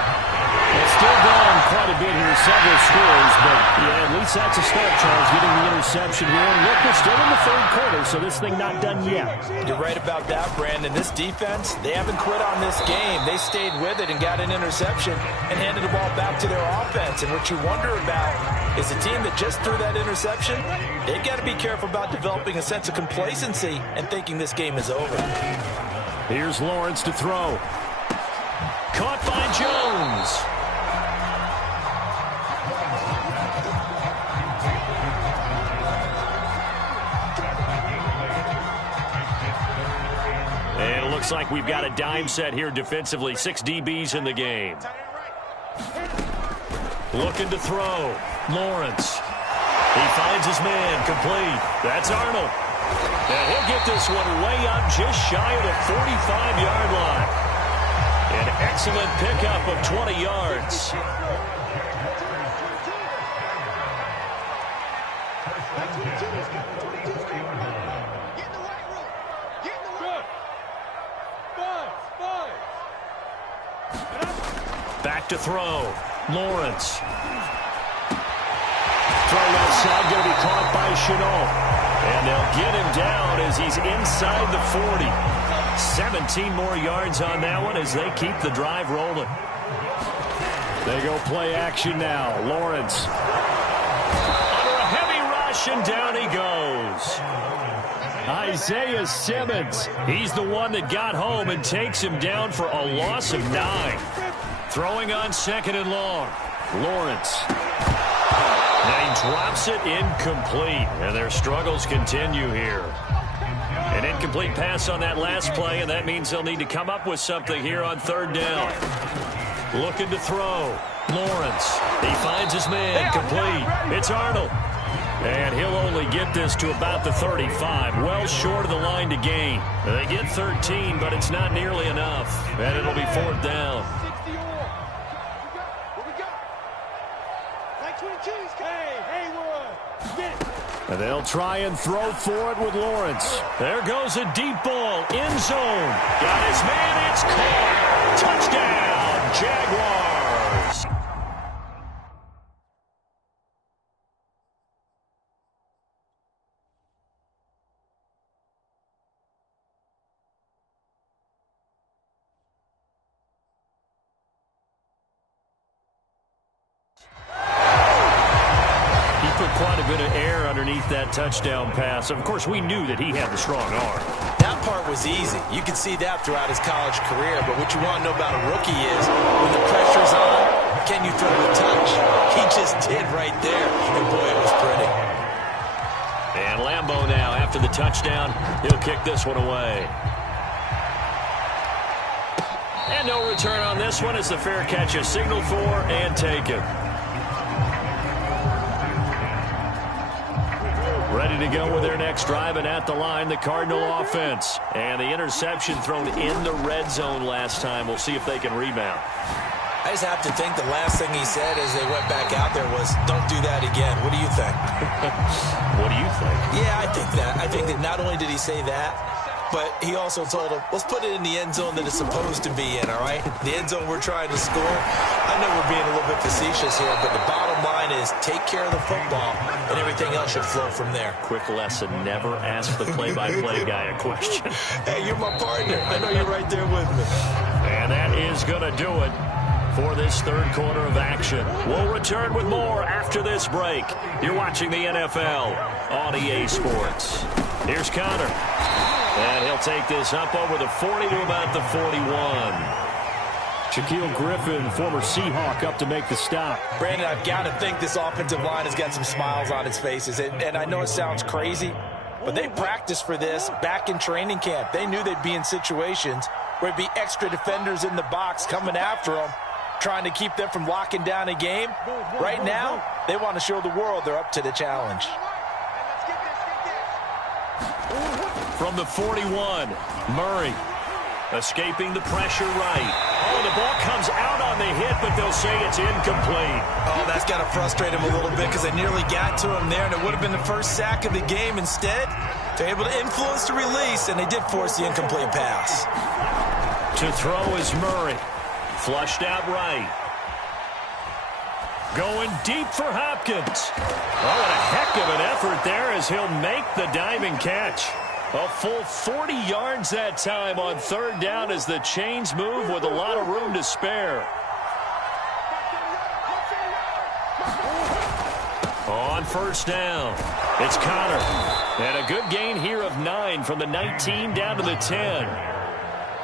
It's still gone quite a bit here, several scores, but yeah, at least that's a start, Charles, getting the interception here. And look, we're still in the 3rd quarter, so this thing not done yet. You're right about that, Brandon. This defense, they haven't quit on this game. They stayed with it and got an interception and handed the ball back to their offense. And what you wonder about is a team that just threw that interception, they've got to be careful about developing a sense of complacency and thinking this game is over. Here's Lawrence to throw. Caught by Jones. And it looks like we've got a dime set here defensively. 6 DBs in the game. Looking to throw. Lawrence. He finds his man. Complete. That's Arnold. And he'll get this one way up just shy of the 45-yard line. An excellent pickup of 20 yards. Back to throw. Lawrence. Throw left side, going to be caught by Chenault. And they'll get him down as he's inside the 40. 17 more yards on that one as they keep the drive rolling. They go play action now. Lawrence. Under a heavy rush, and down he goes. Isaiah Simmons. He's the one that got home and takes him down for a loss of 9. Throwing on 2nd and long. Lawrence. Now he drops it incomplete, and their struggles continue here. An incomplete pass on that last play, and that means they'll need to come up with something here on 3rd down. Looking to throw. Lawrence. He finds his man. Complete. It's Arnold. And he'll only get this to about the 35. Well short of the line to gain. They get 13, but it's not nearly enough. And it'll be 4th down. And they'll try and throw for it with Lawrence. There goes a deep ball. End zone. Got his man. It's caught. Touchdown, Jaguars. bit of air underneath that touchdown pass. Of course, we knew that he had the strong arm. That part was easy. You could see that throughout his college career. But what you want to know about a rookie is when the pressure's on, can you throw the touch? He just did right there. And, boy, it was pretty. And Lambeau now, after the touchdown, he'll kick this one away. And no return on this one as the fair catch is signaled for and taken. Ready to go with their next drive, and at the line, the Cardinal offense. And the interception thrown in the red zone last time. We'll see if they can rebound. I just have to think the last thing he said as they went back out there was, don't do that again. What do you think? What do you think? Yeah, I think that. I think that not only did he say that, but he also told him, let's put it in the end zone that it's supposed to be in, all right? The end zone we're trying to score. I know we're being a little bit facetious here, but the bottom line is take care of the football, and everything else should flow from there. Quick lesson, never ask the play-by-play guy a question. Hey, you're my partner. I know you're right there with me. And that is going to do it for this third quarter of action. We'll return with more after this break. You're watching the NFL on EA Sports. Here's Connor. And he'll take this up over the 40 to about the 41. Shaquille Griffin, former Seahawk, up to make the stop. Brandon, I've got to think this offensive line has got some smiles on its faces. And I know it sounds crazy, but they practiced for this back in training camp. They knew they'd be in situations where it'd be extra defenders in the box coming after them, trying to keep them from locking down a game. Right now, they want to show the world they're up to the challenge. From the 41, Murray escaping the pressure right. Oh, the ball comes out on the hit, but they'll say it's incomplete. Oh, that's got to frustrate him a little bit because they nearly got to him there, and it would have been the first sack of the game. Instead, they're able to influence the release, and they did force the incomplete pass. To throw is Murray. Flushed out right. Going deep for Hopkins. Oh, what a heck of an effort there as he'll make the diving catch. A full 40 yards that time on third down as the chains move with a lot of room to spare. On first down, it's Connor. And a good gain here of 9 from the 19 down to the 10.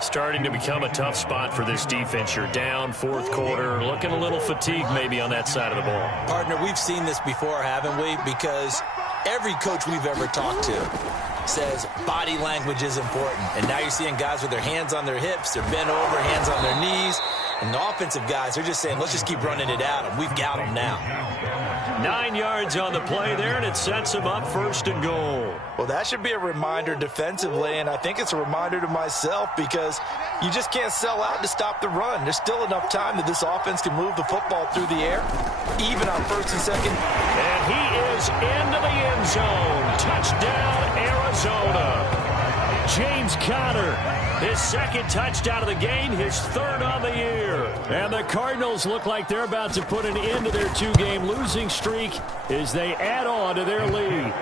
Starting to become a tough spot for this defense. You're down fourth quarter, looking a little fatigued maybe on that side of the ball. Partner, we've seen this before, haven't we? Because every coach we've ever talked to says body language is important. And now you're seeing guys with their hands on their hips, they're bent over, hands on their knees. And the offensive guys, they're just saying, let's just keep running it at them. We've got them now. 9 yards on the play there, and it sets them up first and goal. Well, that should be a reminder defensively, and I think it's a reminder to myself because you just can't sell out to stop the run. There's still enough time that this offense can move the football through the air, even on first and second. And he is into the end zone. Touchdown, Arizona. James Conner, his second touchdown of the game, his third on the year. And the Cardinals look like they're about to put an end to their 2-game losing streak as they add on to their lead.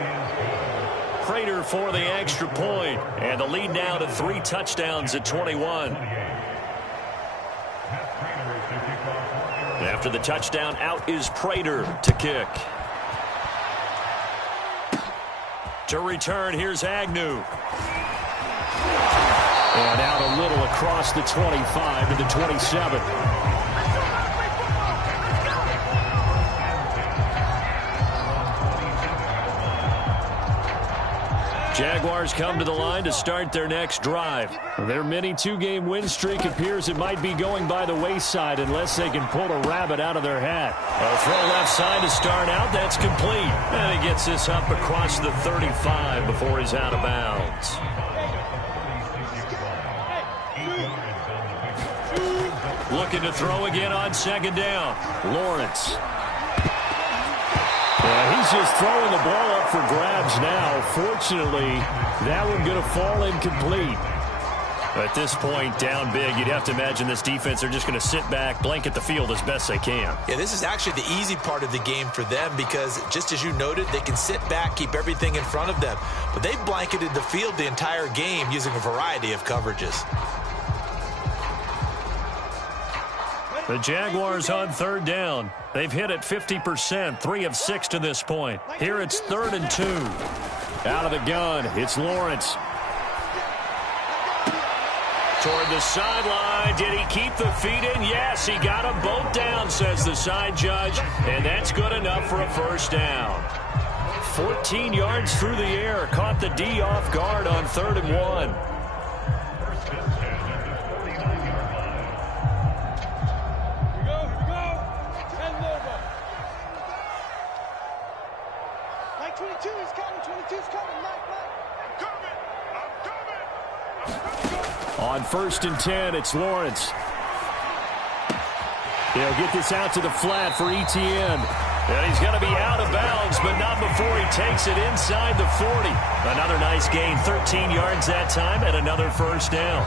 Prater for the extra point, and the lead now to 3 touchdowns at 21. After the touchdown, out is Prater to kick. To return, here's Agnew. And out a little across the 25 to the 27. Jaguars come to the line to start their next drive. Their mini 2-game win streak appears it might be going by the wayside unless they can pull a rabbit out of their hat. A throw left side to start out. That's complete. And he gets this up across the 35 before he's out of bounds. Looking to throw again on second down. Lawrence. Yeah, he's just throwing the ball up for grabs now. Fortunately, that one going to fall incomplete. At this point, down big, you'd have to imagine this defense are just going to sit back, blanket the field as best they can. Yeah, this is actually the easy part of the game for them because, just as you noted, they can sit back, keep everything in front of them. But they've blanketed the field the entire game using a variety of coverages. The Jaguars on third down. They've hit it 50%, 3 of 6 to this point. Here it's 3rd and 2. Out of the gun, it's Lawrence. Toward the sideline. Did he keep the feet in? Yes, he got them both down, says the side judge. And that's good enough for a first down. 14 yards through the air. Caught the D off guard on 3rd and 1. On 1st and 10, it's Lawrence. He'll get this out to the flat for Etienne. And he's going to be out of bounds, but not before he takes it inside the 40. Another nice gain, 13 yards that time, and another first down.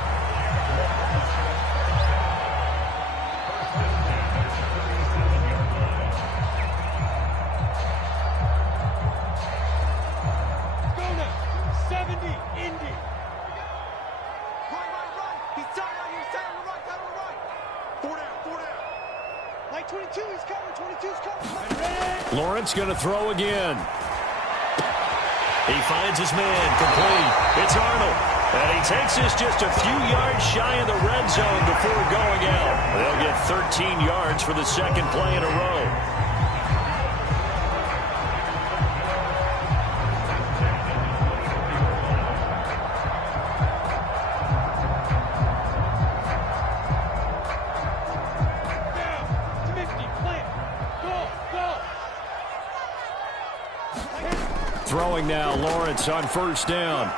Lawrence going to throw again. He finds his man, complete. It's Arnold. And he takes this just a few yards shy of the red zone before going out. They'll get 13 yards for the second play in a row. Throwing now, Lawrence on first down.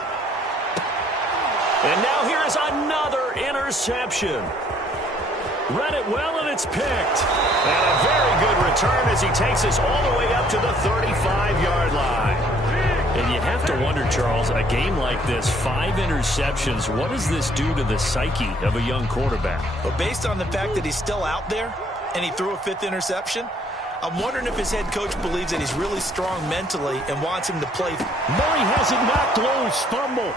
And now here is another interception. Read it well, and it's picked. And a very good return as he takes us all the way up to the 35-yard line. And you have to wonder, Charles, a game like this, 5 interceptions, what does this do to the psyche of a young quarterback? Well, based on the fact that he's still out there and he threw a 5th interception, I'm wondering if his head coach believes that he's really strong mentally and wants him to play. Murray has it knocked loose. Fumble.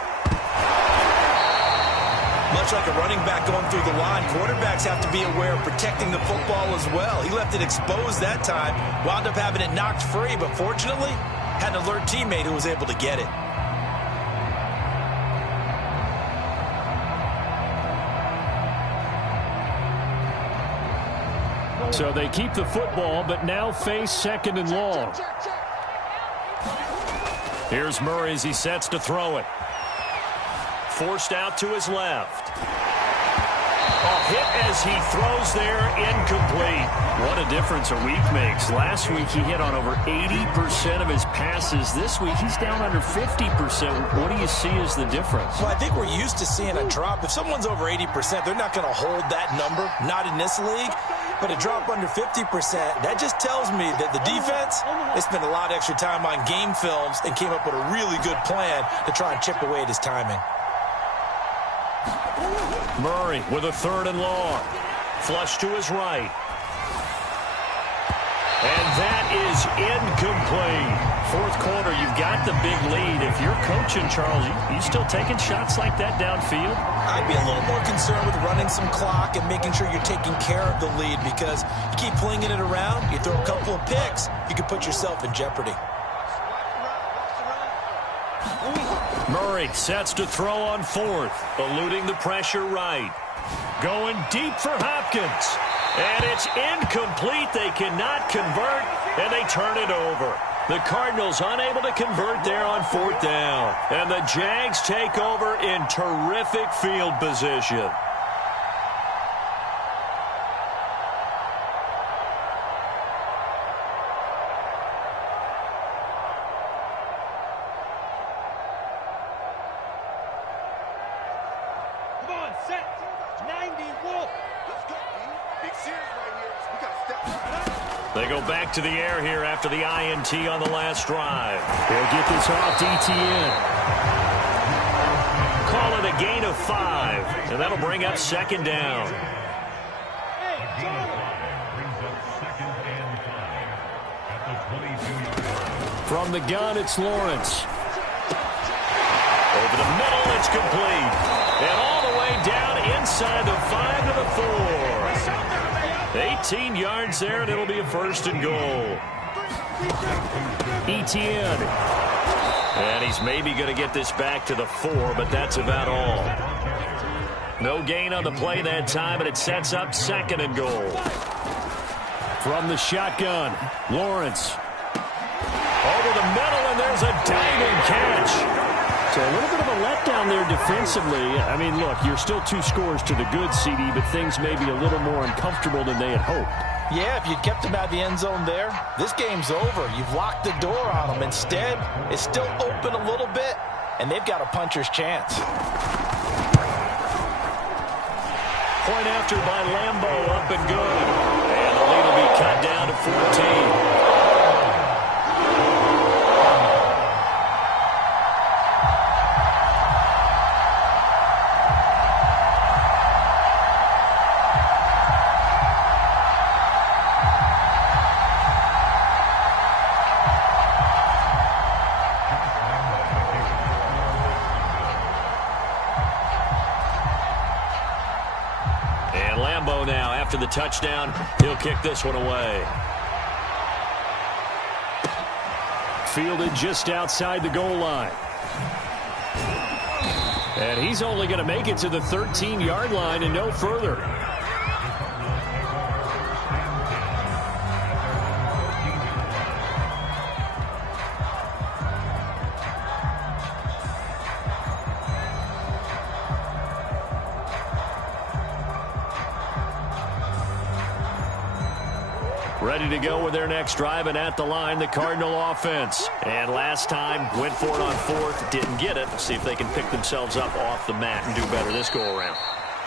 Much like a running back going through the line, quarterbacks have to be aware of protecting the football as well. He left it exposed that time, wound up having it knocked free, but fortunately, had an alert teammate who was able to get it. So they keep the football, but now face 2nd and long. Here's Murray as he sets to throw it. Forced out to his left. A hit as he throws there, incomplete. What a difference a week makes. Last week he hit on over 80% of his passes. This week he's down under 50%. What do you see as the difference? Well, I think we're used to seeing a drop. If someone's over 80%, they're not going to hold that number, not in this league. But a drop under 50%, that just tells me that the defense, they spent a lot of extra time on game films and came up with a really good plan to try and chip away at his timing. Murray with a 3rd and long. Flush to his right. And that is incomplete. 4th quarter, you've got the big lead. If you're coaching, Charles, you still taking shots like that downfield? I'd be a little more concerned with running some clock and making sure you're taking care of the lead, because you keep flinging it around, you throw a couple of picks, you can put yourself in jeopardy. Murray sets to throw on 4th, eluding the pressure right. Going deep for Hopkins. And it's incomplete. They cannot convert, and they turn it over. The Cardinals unable to convert there on 4th down. And the Jags take over in terrific field position. Come on, set. 90 Wolf. Let's go, man. Big series right here. We got to step up. They go back to the air here after the INT on the last drive. They'll get this off to Etienne. Call it a gain of 5, and that'll bring up 2nd down. From the gun, it's Lawrence. Over the middle, it's complete. And all the way down inside the 5 to the 4. 18 yards there, and it'll be a first and goal. Etienne. And he's maybe going to get this back to the 4, but that's about all. No gain on the play that time, and it sets up second and goal. From the shotgun, Lawrence. Over the middle, and there's a diving catch. So a little bit of a letdown there defensively. I mean, look, you're still 2 scores to the good, CD, but things may be a little more uncomfortable than they had hoped. Yeah, if you'd kept him out of the end zone there, this game's over. You've locked the door on him. Instead, it's still open a little bit, and they've got a puncher's chance. Point after by Lambeau, up and good. And the lead will be cut down to 14. Now, after the touchdown, he'll kick this one away. Fielded just outside the goal line. And he's only going to make it to the 13-yard line and no further. Ready to go with their next drive, and at the line, the Cardinal offense. And last time, went for it on 4th, didn't get it. See if they can pick themselves up off the mat and do better this go-around.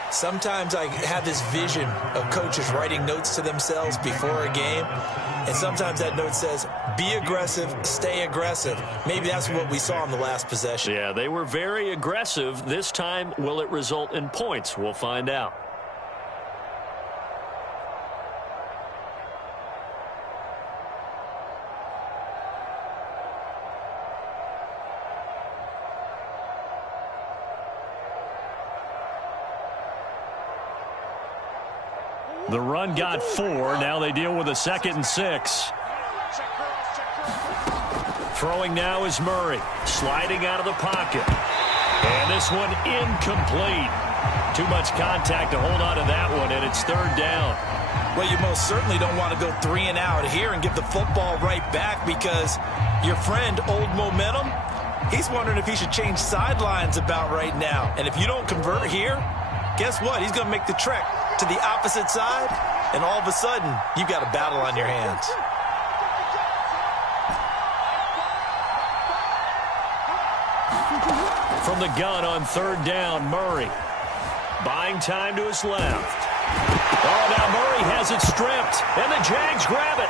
Sometimes I have this vision of coaches writing notes to themselves before a game, and sometimes that note says, be aggressive, stay aggressive. Maybe that's what we saw in the last possession. Yeah, they were very aggressive. This time, will it result in points? We'll find out. The run got 4. Now they deal with a 2nd and 6. Throwing now is Murray. Sliding out of the pocket. And this one incomplete. Too much contact to hold on to that one, and it's 3rd down. Well, you most certainly don't want to go 3 and out here and give the football right back, because your friend, Old Momentum, he's wondering if he should change sidelines about right now. And if you don't convert here, guess what? He's going to make the trek to the opposite side, and all of a sudden, you've got a battle on your hands. From the gun on 3rd down, Murray. Buying time to his left. Oh, now Murray has it stripped, and the Jags grab it.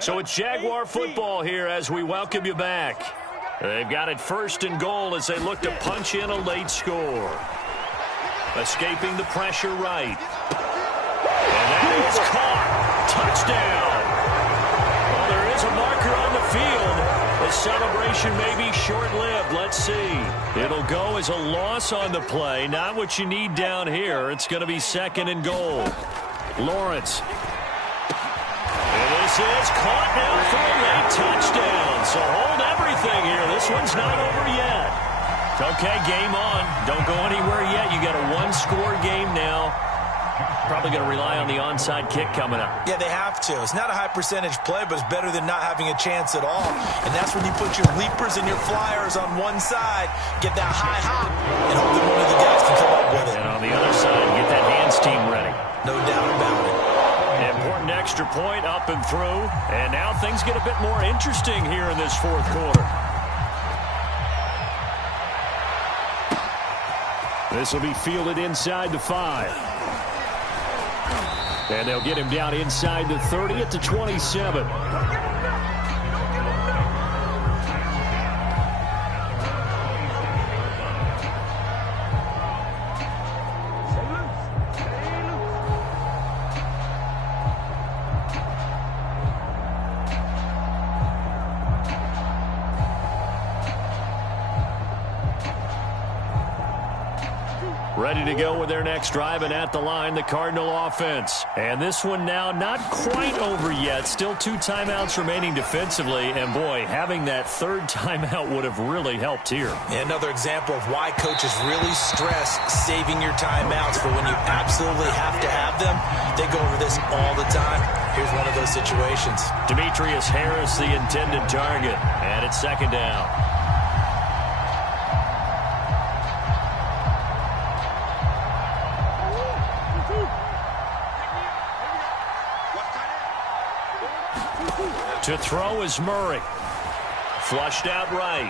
So it's Jaguar football here as we welcome you back. They've got it 1st and goal as they look to punch in a late score. Escaping the pressure right. And that is caught. Touchdown. Well, there is a marker on the field. The celebration may be short-lived. Let's see. It'll go as a loss on the play. Not what you need down here. It's going to be 2nd and goal. Lawrence. This is caught now for a late touchdown. So hold everything here. This one's not over yet. Okay, game on. Don't go anywhere yet. You got a 1-score game now. Probably going to rely on the onside kick coming up. Yeah, they have to. It's not a high-percentage play, but it's better than not having a chance at all. And that's when you put your leapers and your flyers on one side, get that high hop, and hope that one of the guys can come up with it. And on the other side, get that hands team ready. No doubt about it. Important extra point up and through. And now things get a bit more interesting here in this 4th quarter. This will be fielded inside the 5. And they'll get him down inside the 30 at the 27. Ready to go with their next drive, and at the line, the Cardinal offense. And this one now not quite over yet. Still 2 timeouts remaining defensively. And, boy, having that third timeout would have really helped here. Another example of why coaches really stress saving your timeouts for when you absolutely have to have them. They go over this all the time. Here's one of those situations. Demetrius Harris, the intended target. And it's second down. To throw is Murray. Flushed out right.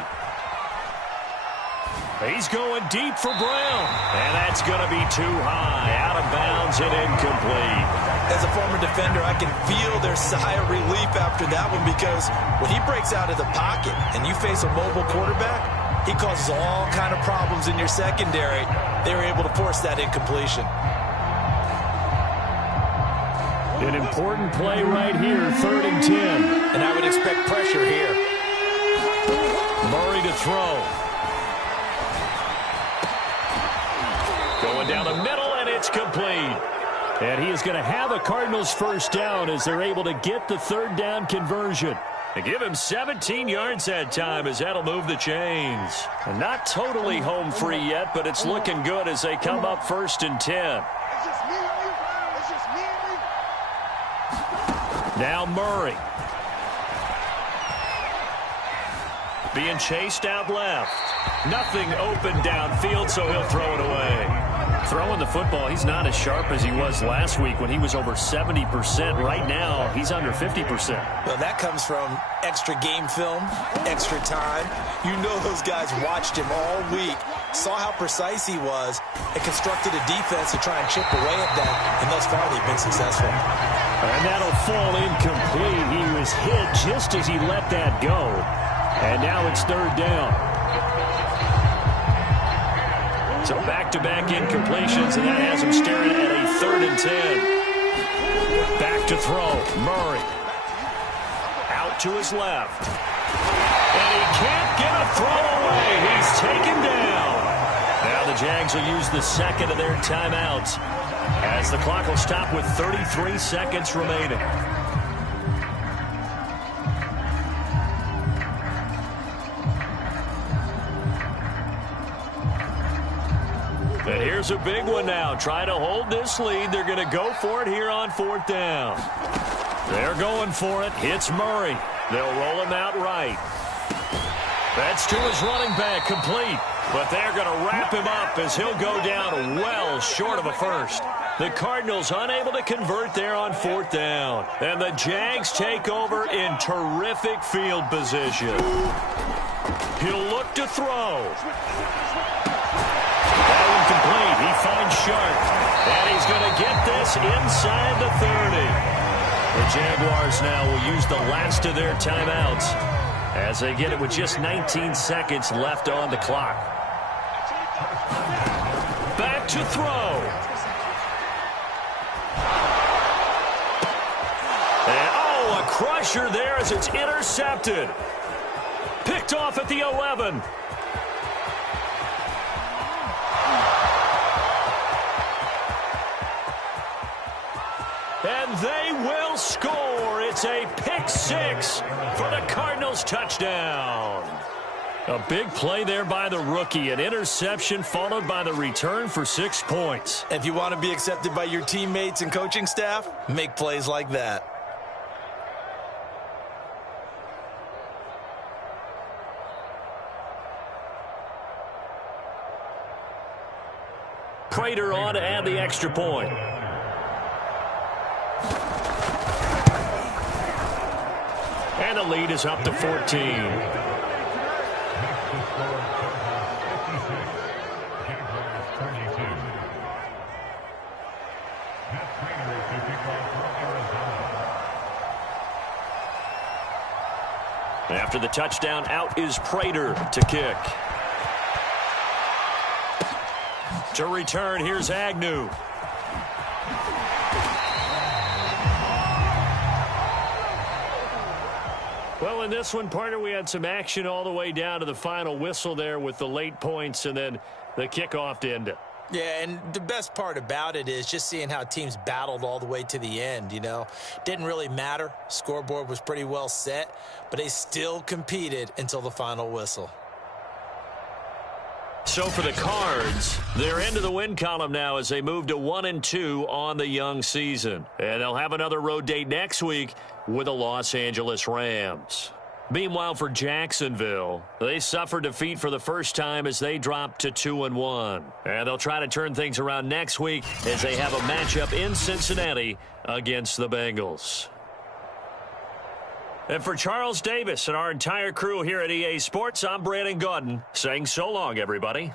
He's going deep for Brown. And that's going to be too high. Out of bounds and incomplete. As a former defender, I can feel their sigh of relief after that one, because when he breaks out of the pocket and you face a mobile quarterback, he causes all kind of problems in your secondary. They were able to force that incompletion. An important play right here, 3rd and 10. And I would expect pressure here. Murray to throw. Going down the middle, and it's complete. And he is going to have a Cardinals first down as they're able to get the 3rd down conversion. They give him 17 yards that time, as that'll move the chains. And not totally home free yet, but it's looking good as they come up 1st and 10. Now Murray. Being chased out left. Nothing open downfield, so he'll throw it away. Throwing the football, he's not as sharp as he was last week when he was over 70%. Right now, he's under 50%. Well, that comes from extra game film, extra time. You know those guys watched him all week, saw how precise he was, and constructed a defense to try and chip away at that, and thus far they've been successful. And that'll fall incomplete. He was hit just as he let that go. And now it's 3rd down. So back-to-back incompletions, and that has him staring at a 3rd and 10. Back to throw. Murray. Out to his left. And he can't get a throw away. He's taken down. Now the Jags will use the 2nd of their timeouts, as the clock will stop with 33 seconds remaining. And here's a big one now. Trying to hold this lead. They're going to go for it here on 4th down. They're going for it. Hits Murray. They'll roll him out right. That's to his running back, complete. But they're going to wrap him up as he'll go down well short of a first. The Cardinals unable to convert there on 4th down. And the Jags take over in terrific field position. He'll look to throw. That one complete. He finds Sharp. And he's going to get this inside the 30. The Jaguars now will use the last of their timeouts as they get it with just 19 seconds left on the clock. Back to throw. And, oh, a crusher there as it's intercepted. Picked off at the 11. And they will score. It's a pick-6 for the Cardinals touchdown. A big play there by the rookie. An interception followed by the return for 6 points. If you want to be accepted by your teammates and coaching staff, make plays like that. Prater on to add the extra point. And the lead is up to 14. After the touchdown, out is Prater to kick. To return, here's Agnew. Well, in this one, partner, we had some action all the way down to the final whistle there with the late points and then the kickoff to end it. Yeah, and the best part about it is just seeing how teams battled all the way to the end, you know. Didn't really matter. Scoreboard was pretty well set, but they still competed until the final whistle. So for the Cards, they're into the win column now as they move to 1-2 on the young season. And they'll have another road date next week with the Los Angeles Rams. Meanwhile, for Jacksonville, they suffered defeat for the first time as they dropped to 2-1. And they'll try to turn things around next week as they have a matchup in Cincinnati against the Bengals. And for Charles Davis and our entire crew here at EA Sports, I'm Brandon Gaudin saying so long, everybody.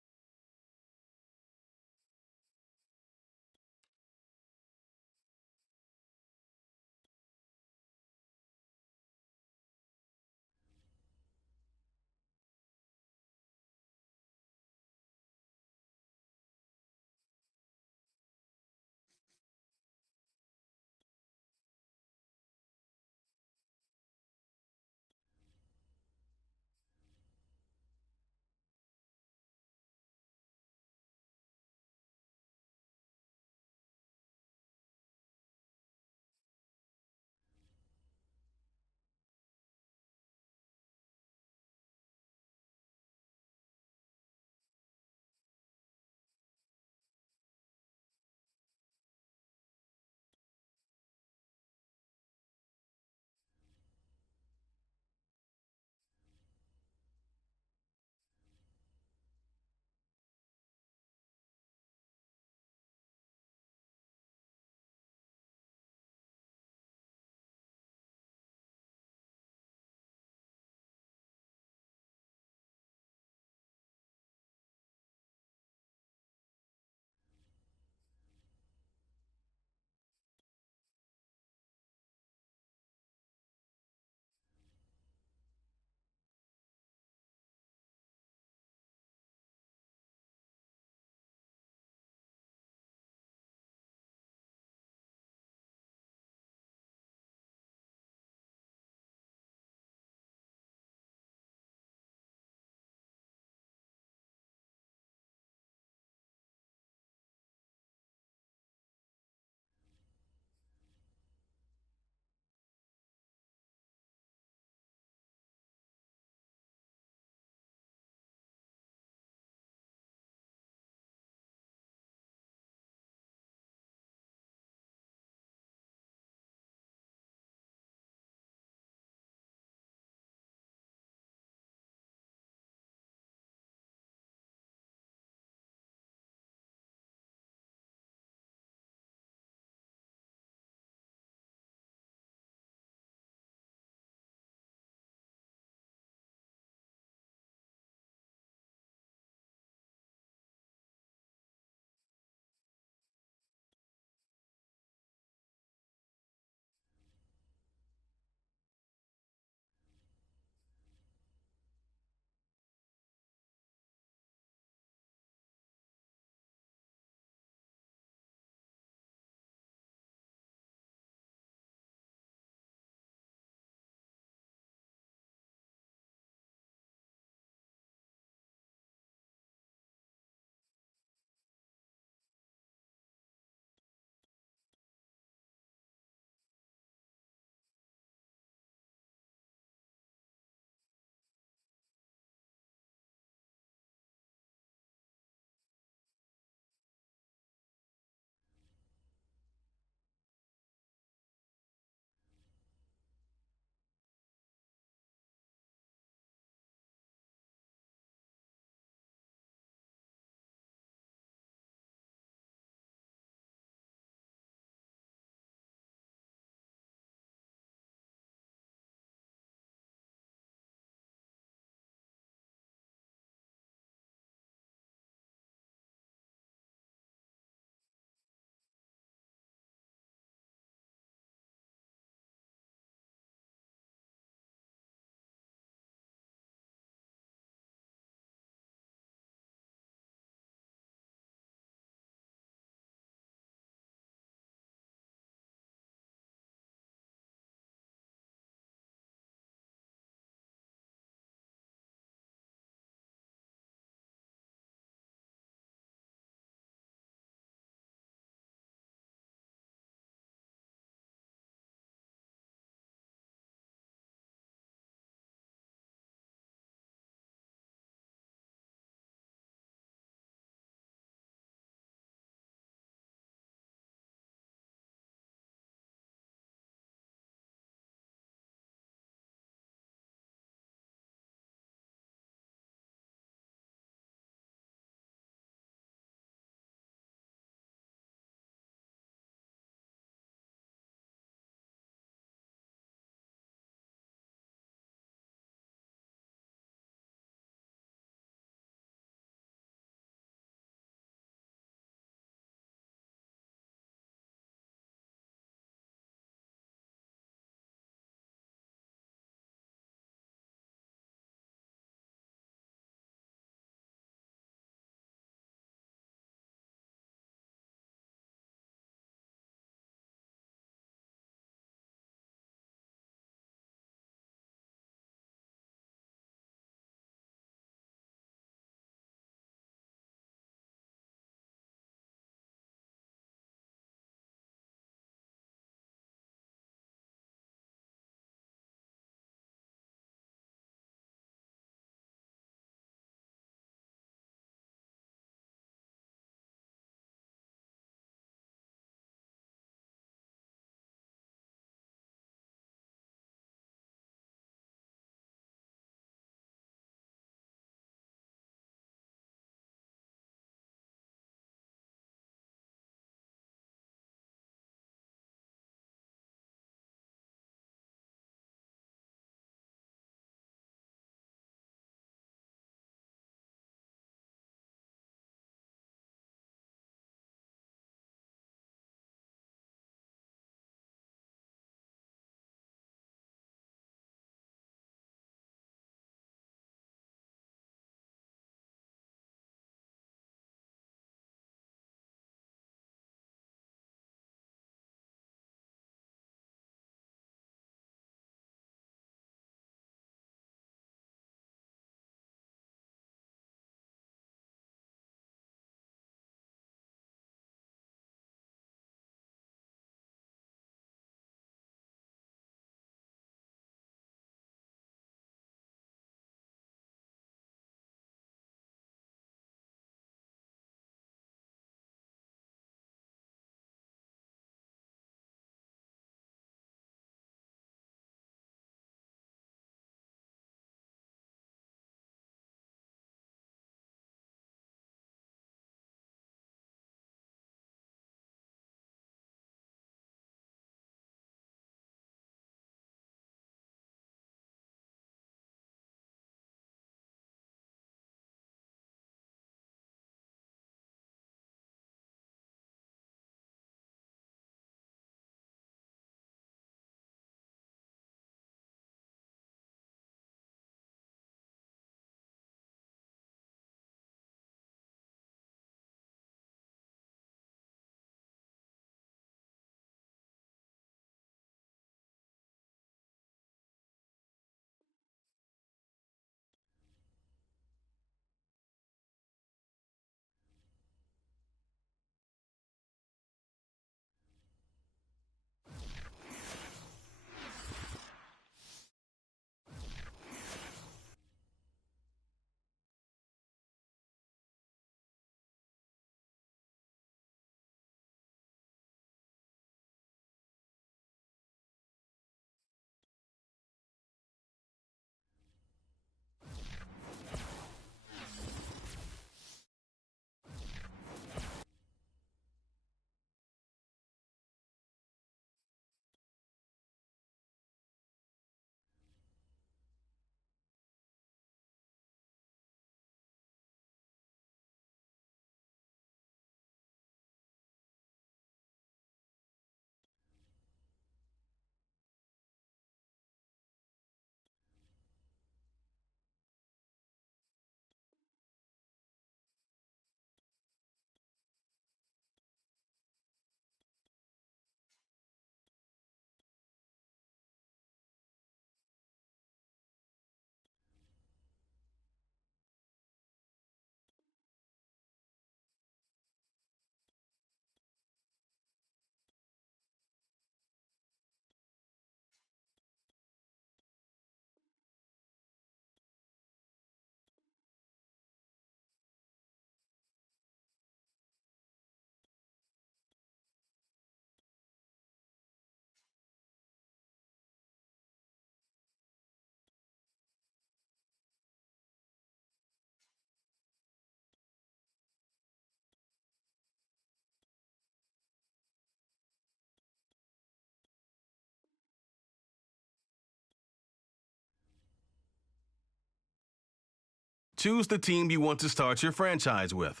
Choose the team you want to start your franchise with.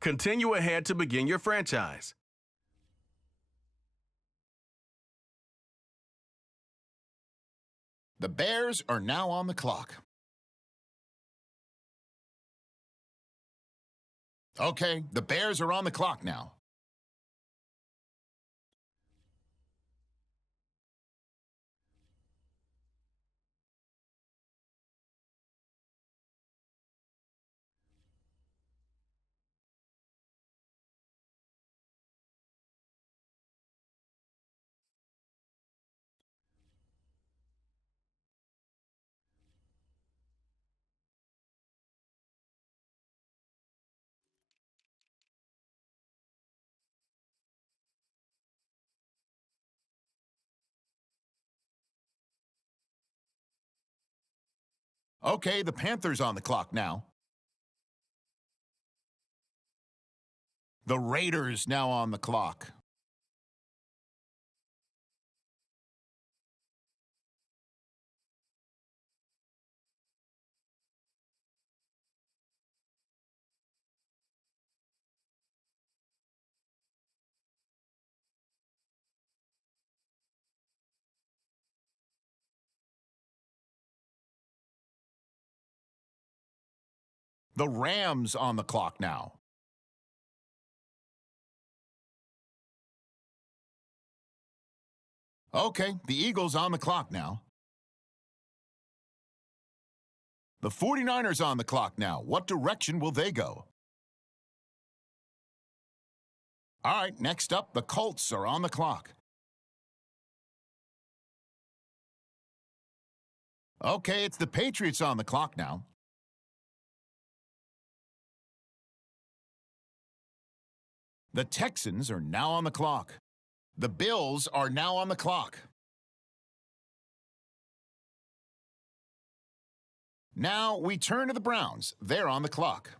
Continue ahead to begin your franchise. The Bears are now on the clock. Okay, the Bears are on the clock now. Okay, the Panthers on the clock now. The Raiders now on the clock. The Rams on the clock now. Okay, the Eagles on the clock now. The 49ers on the clock now. What direction will they go? All right, next up, the Colts are on the clock. Okay, it's the Patriots on the clock now. The Texans are now on the clock. The Bills are now on the clock. Now we turn to the Browns. They're on the clock.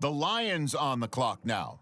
The Lions on the clock now.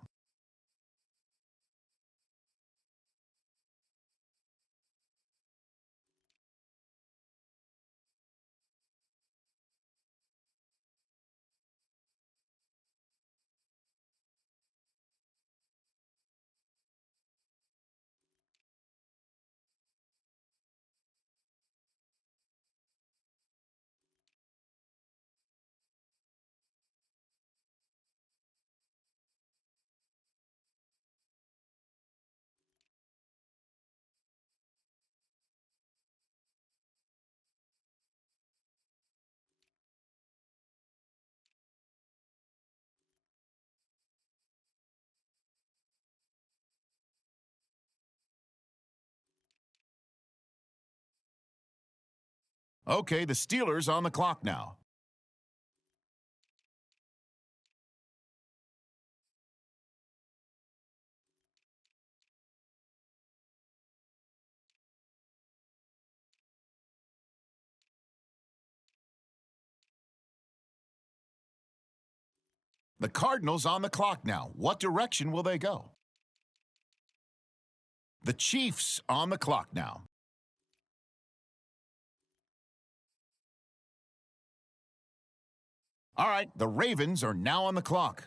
Okay, the Steelers on the clock now. The Cardinals on the clock now. What direction will they go? The Chiefs on the clock now. All right, the Ravens are now on the clock.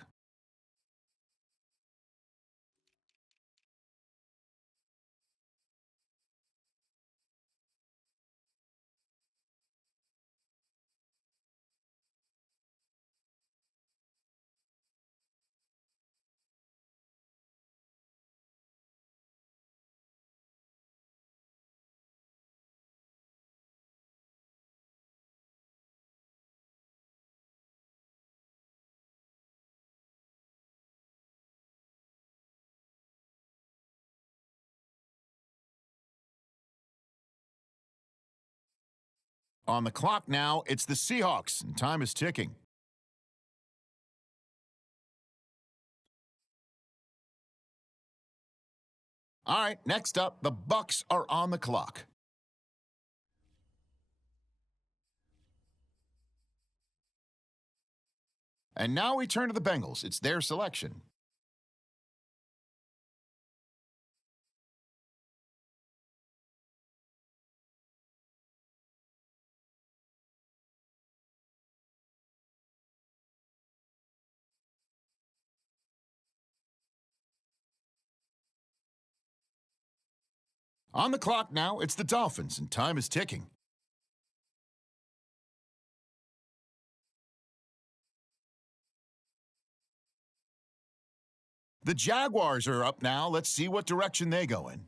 On the clock now, it's the Seahawks, and time is ticking. All right, next up, the Bucs are on the clock. And now we turn to the Bengals. It's their selection. On the clock now, it's the Dolphins, and time is ticking. The Jaguars are up now. Let's see what direction they go in.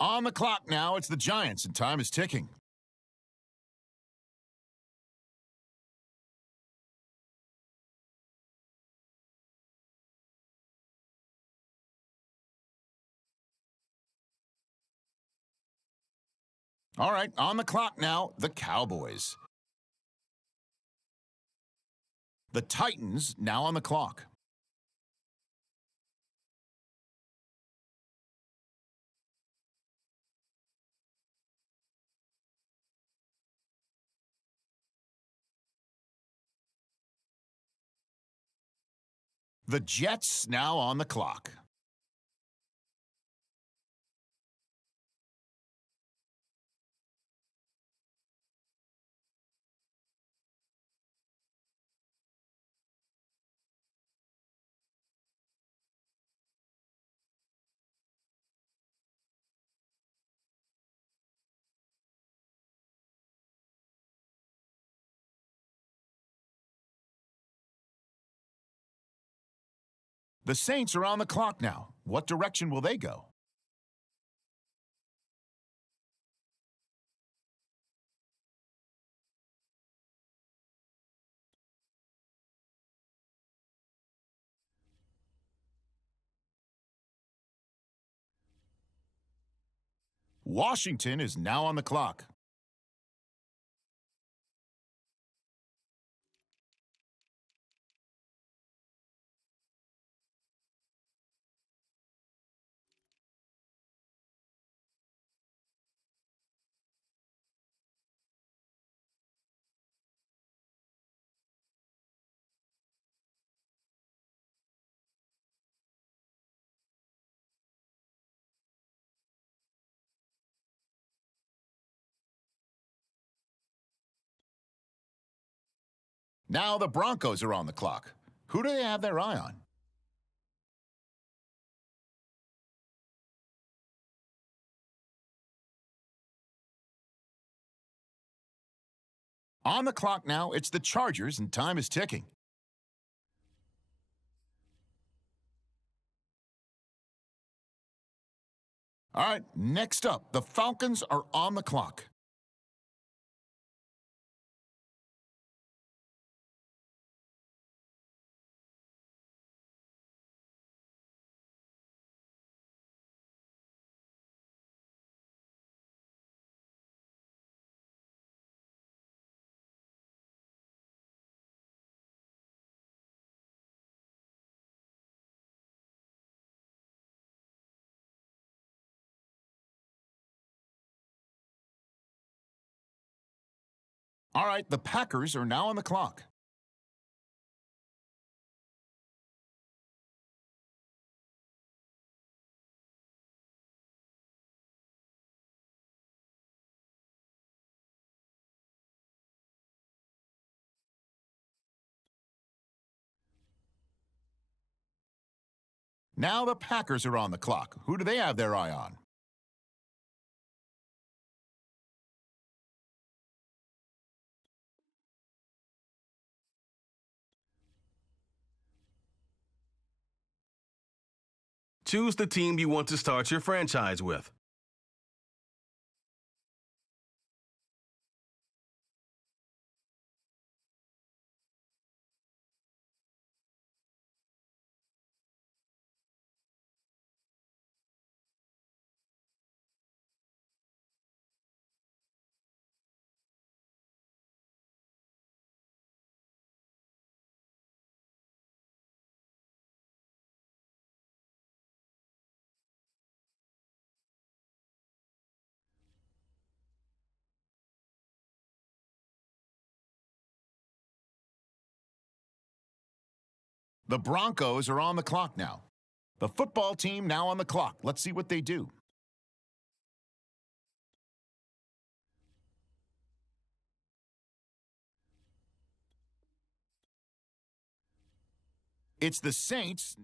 On the clock now, it's the Giants, and time is ticking. All right, on the clock now, the Cowboys. The Titans now on the clock. The Jets now on the clock. The Saints are on the clock now. What direction will they go? Washington is now on the clock. Now the Broncos are on the clock. Who do they have their eye on? On the clock now, it's the Chargers, and time is ticking. All right, next up, the Falcons are on the clock. All right, the Packers are now on the clock. Now the Packers are on the clock. Who do they have their eye on? Choose the team you want to start your franchise with. The Broncos are on the clock now. The football team now on the clock. Let's see what they do. It's the Saints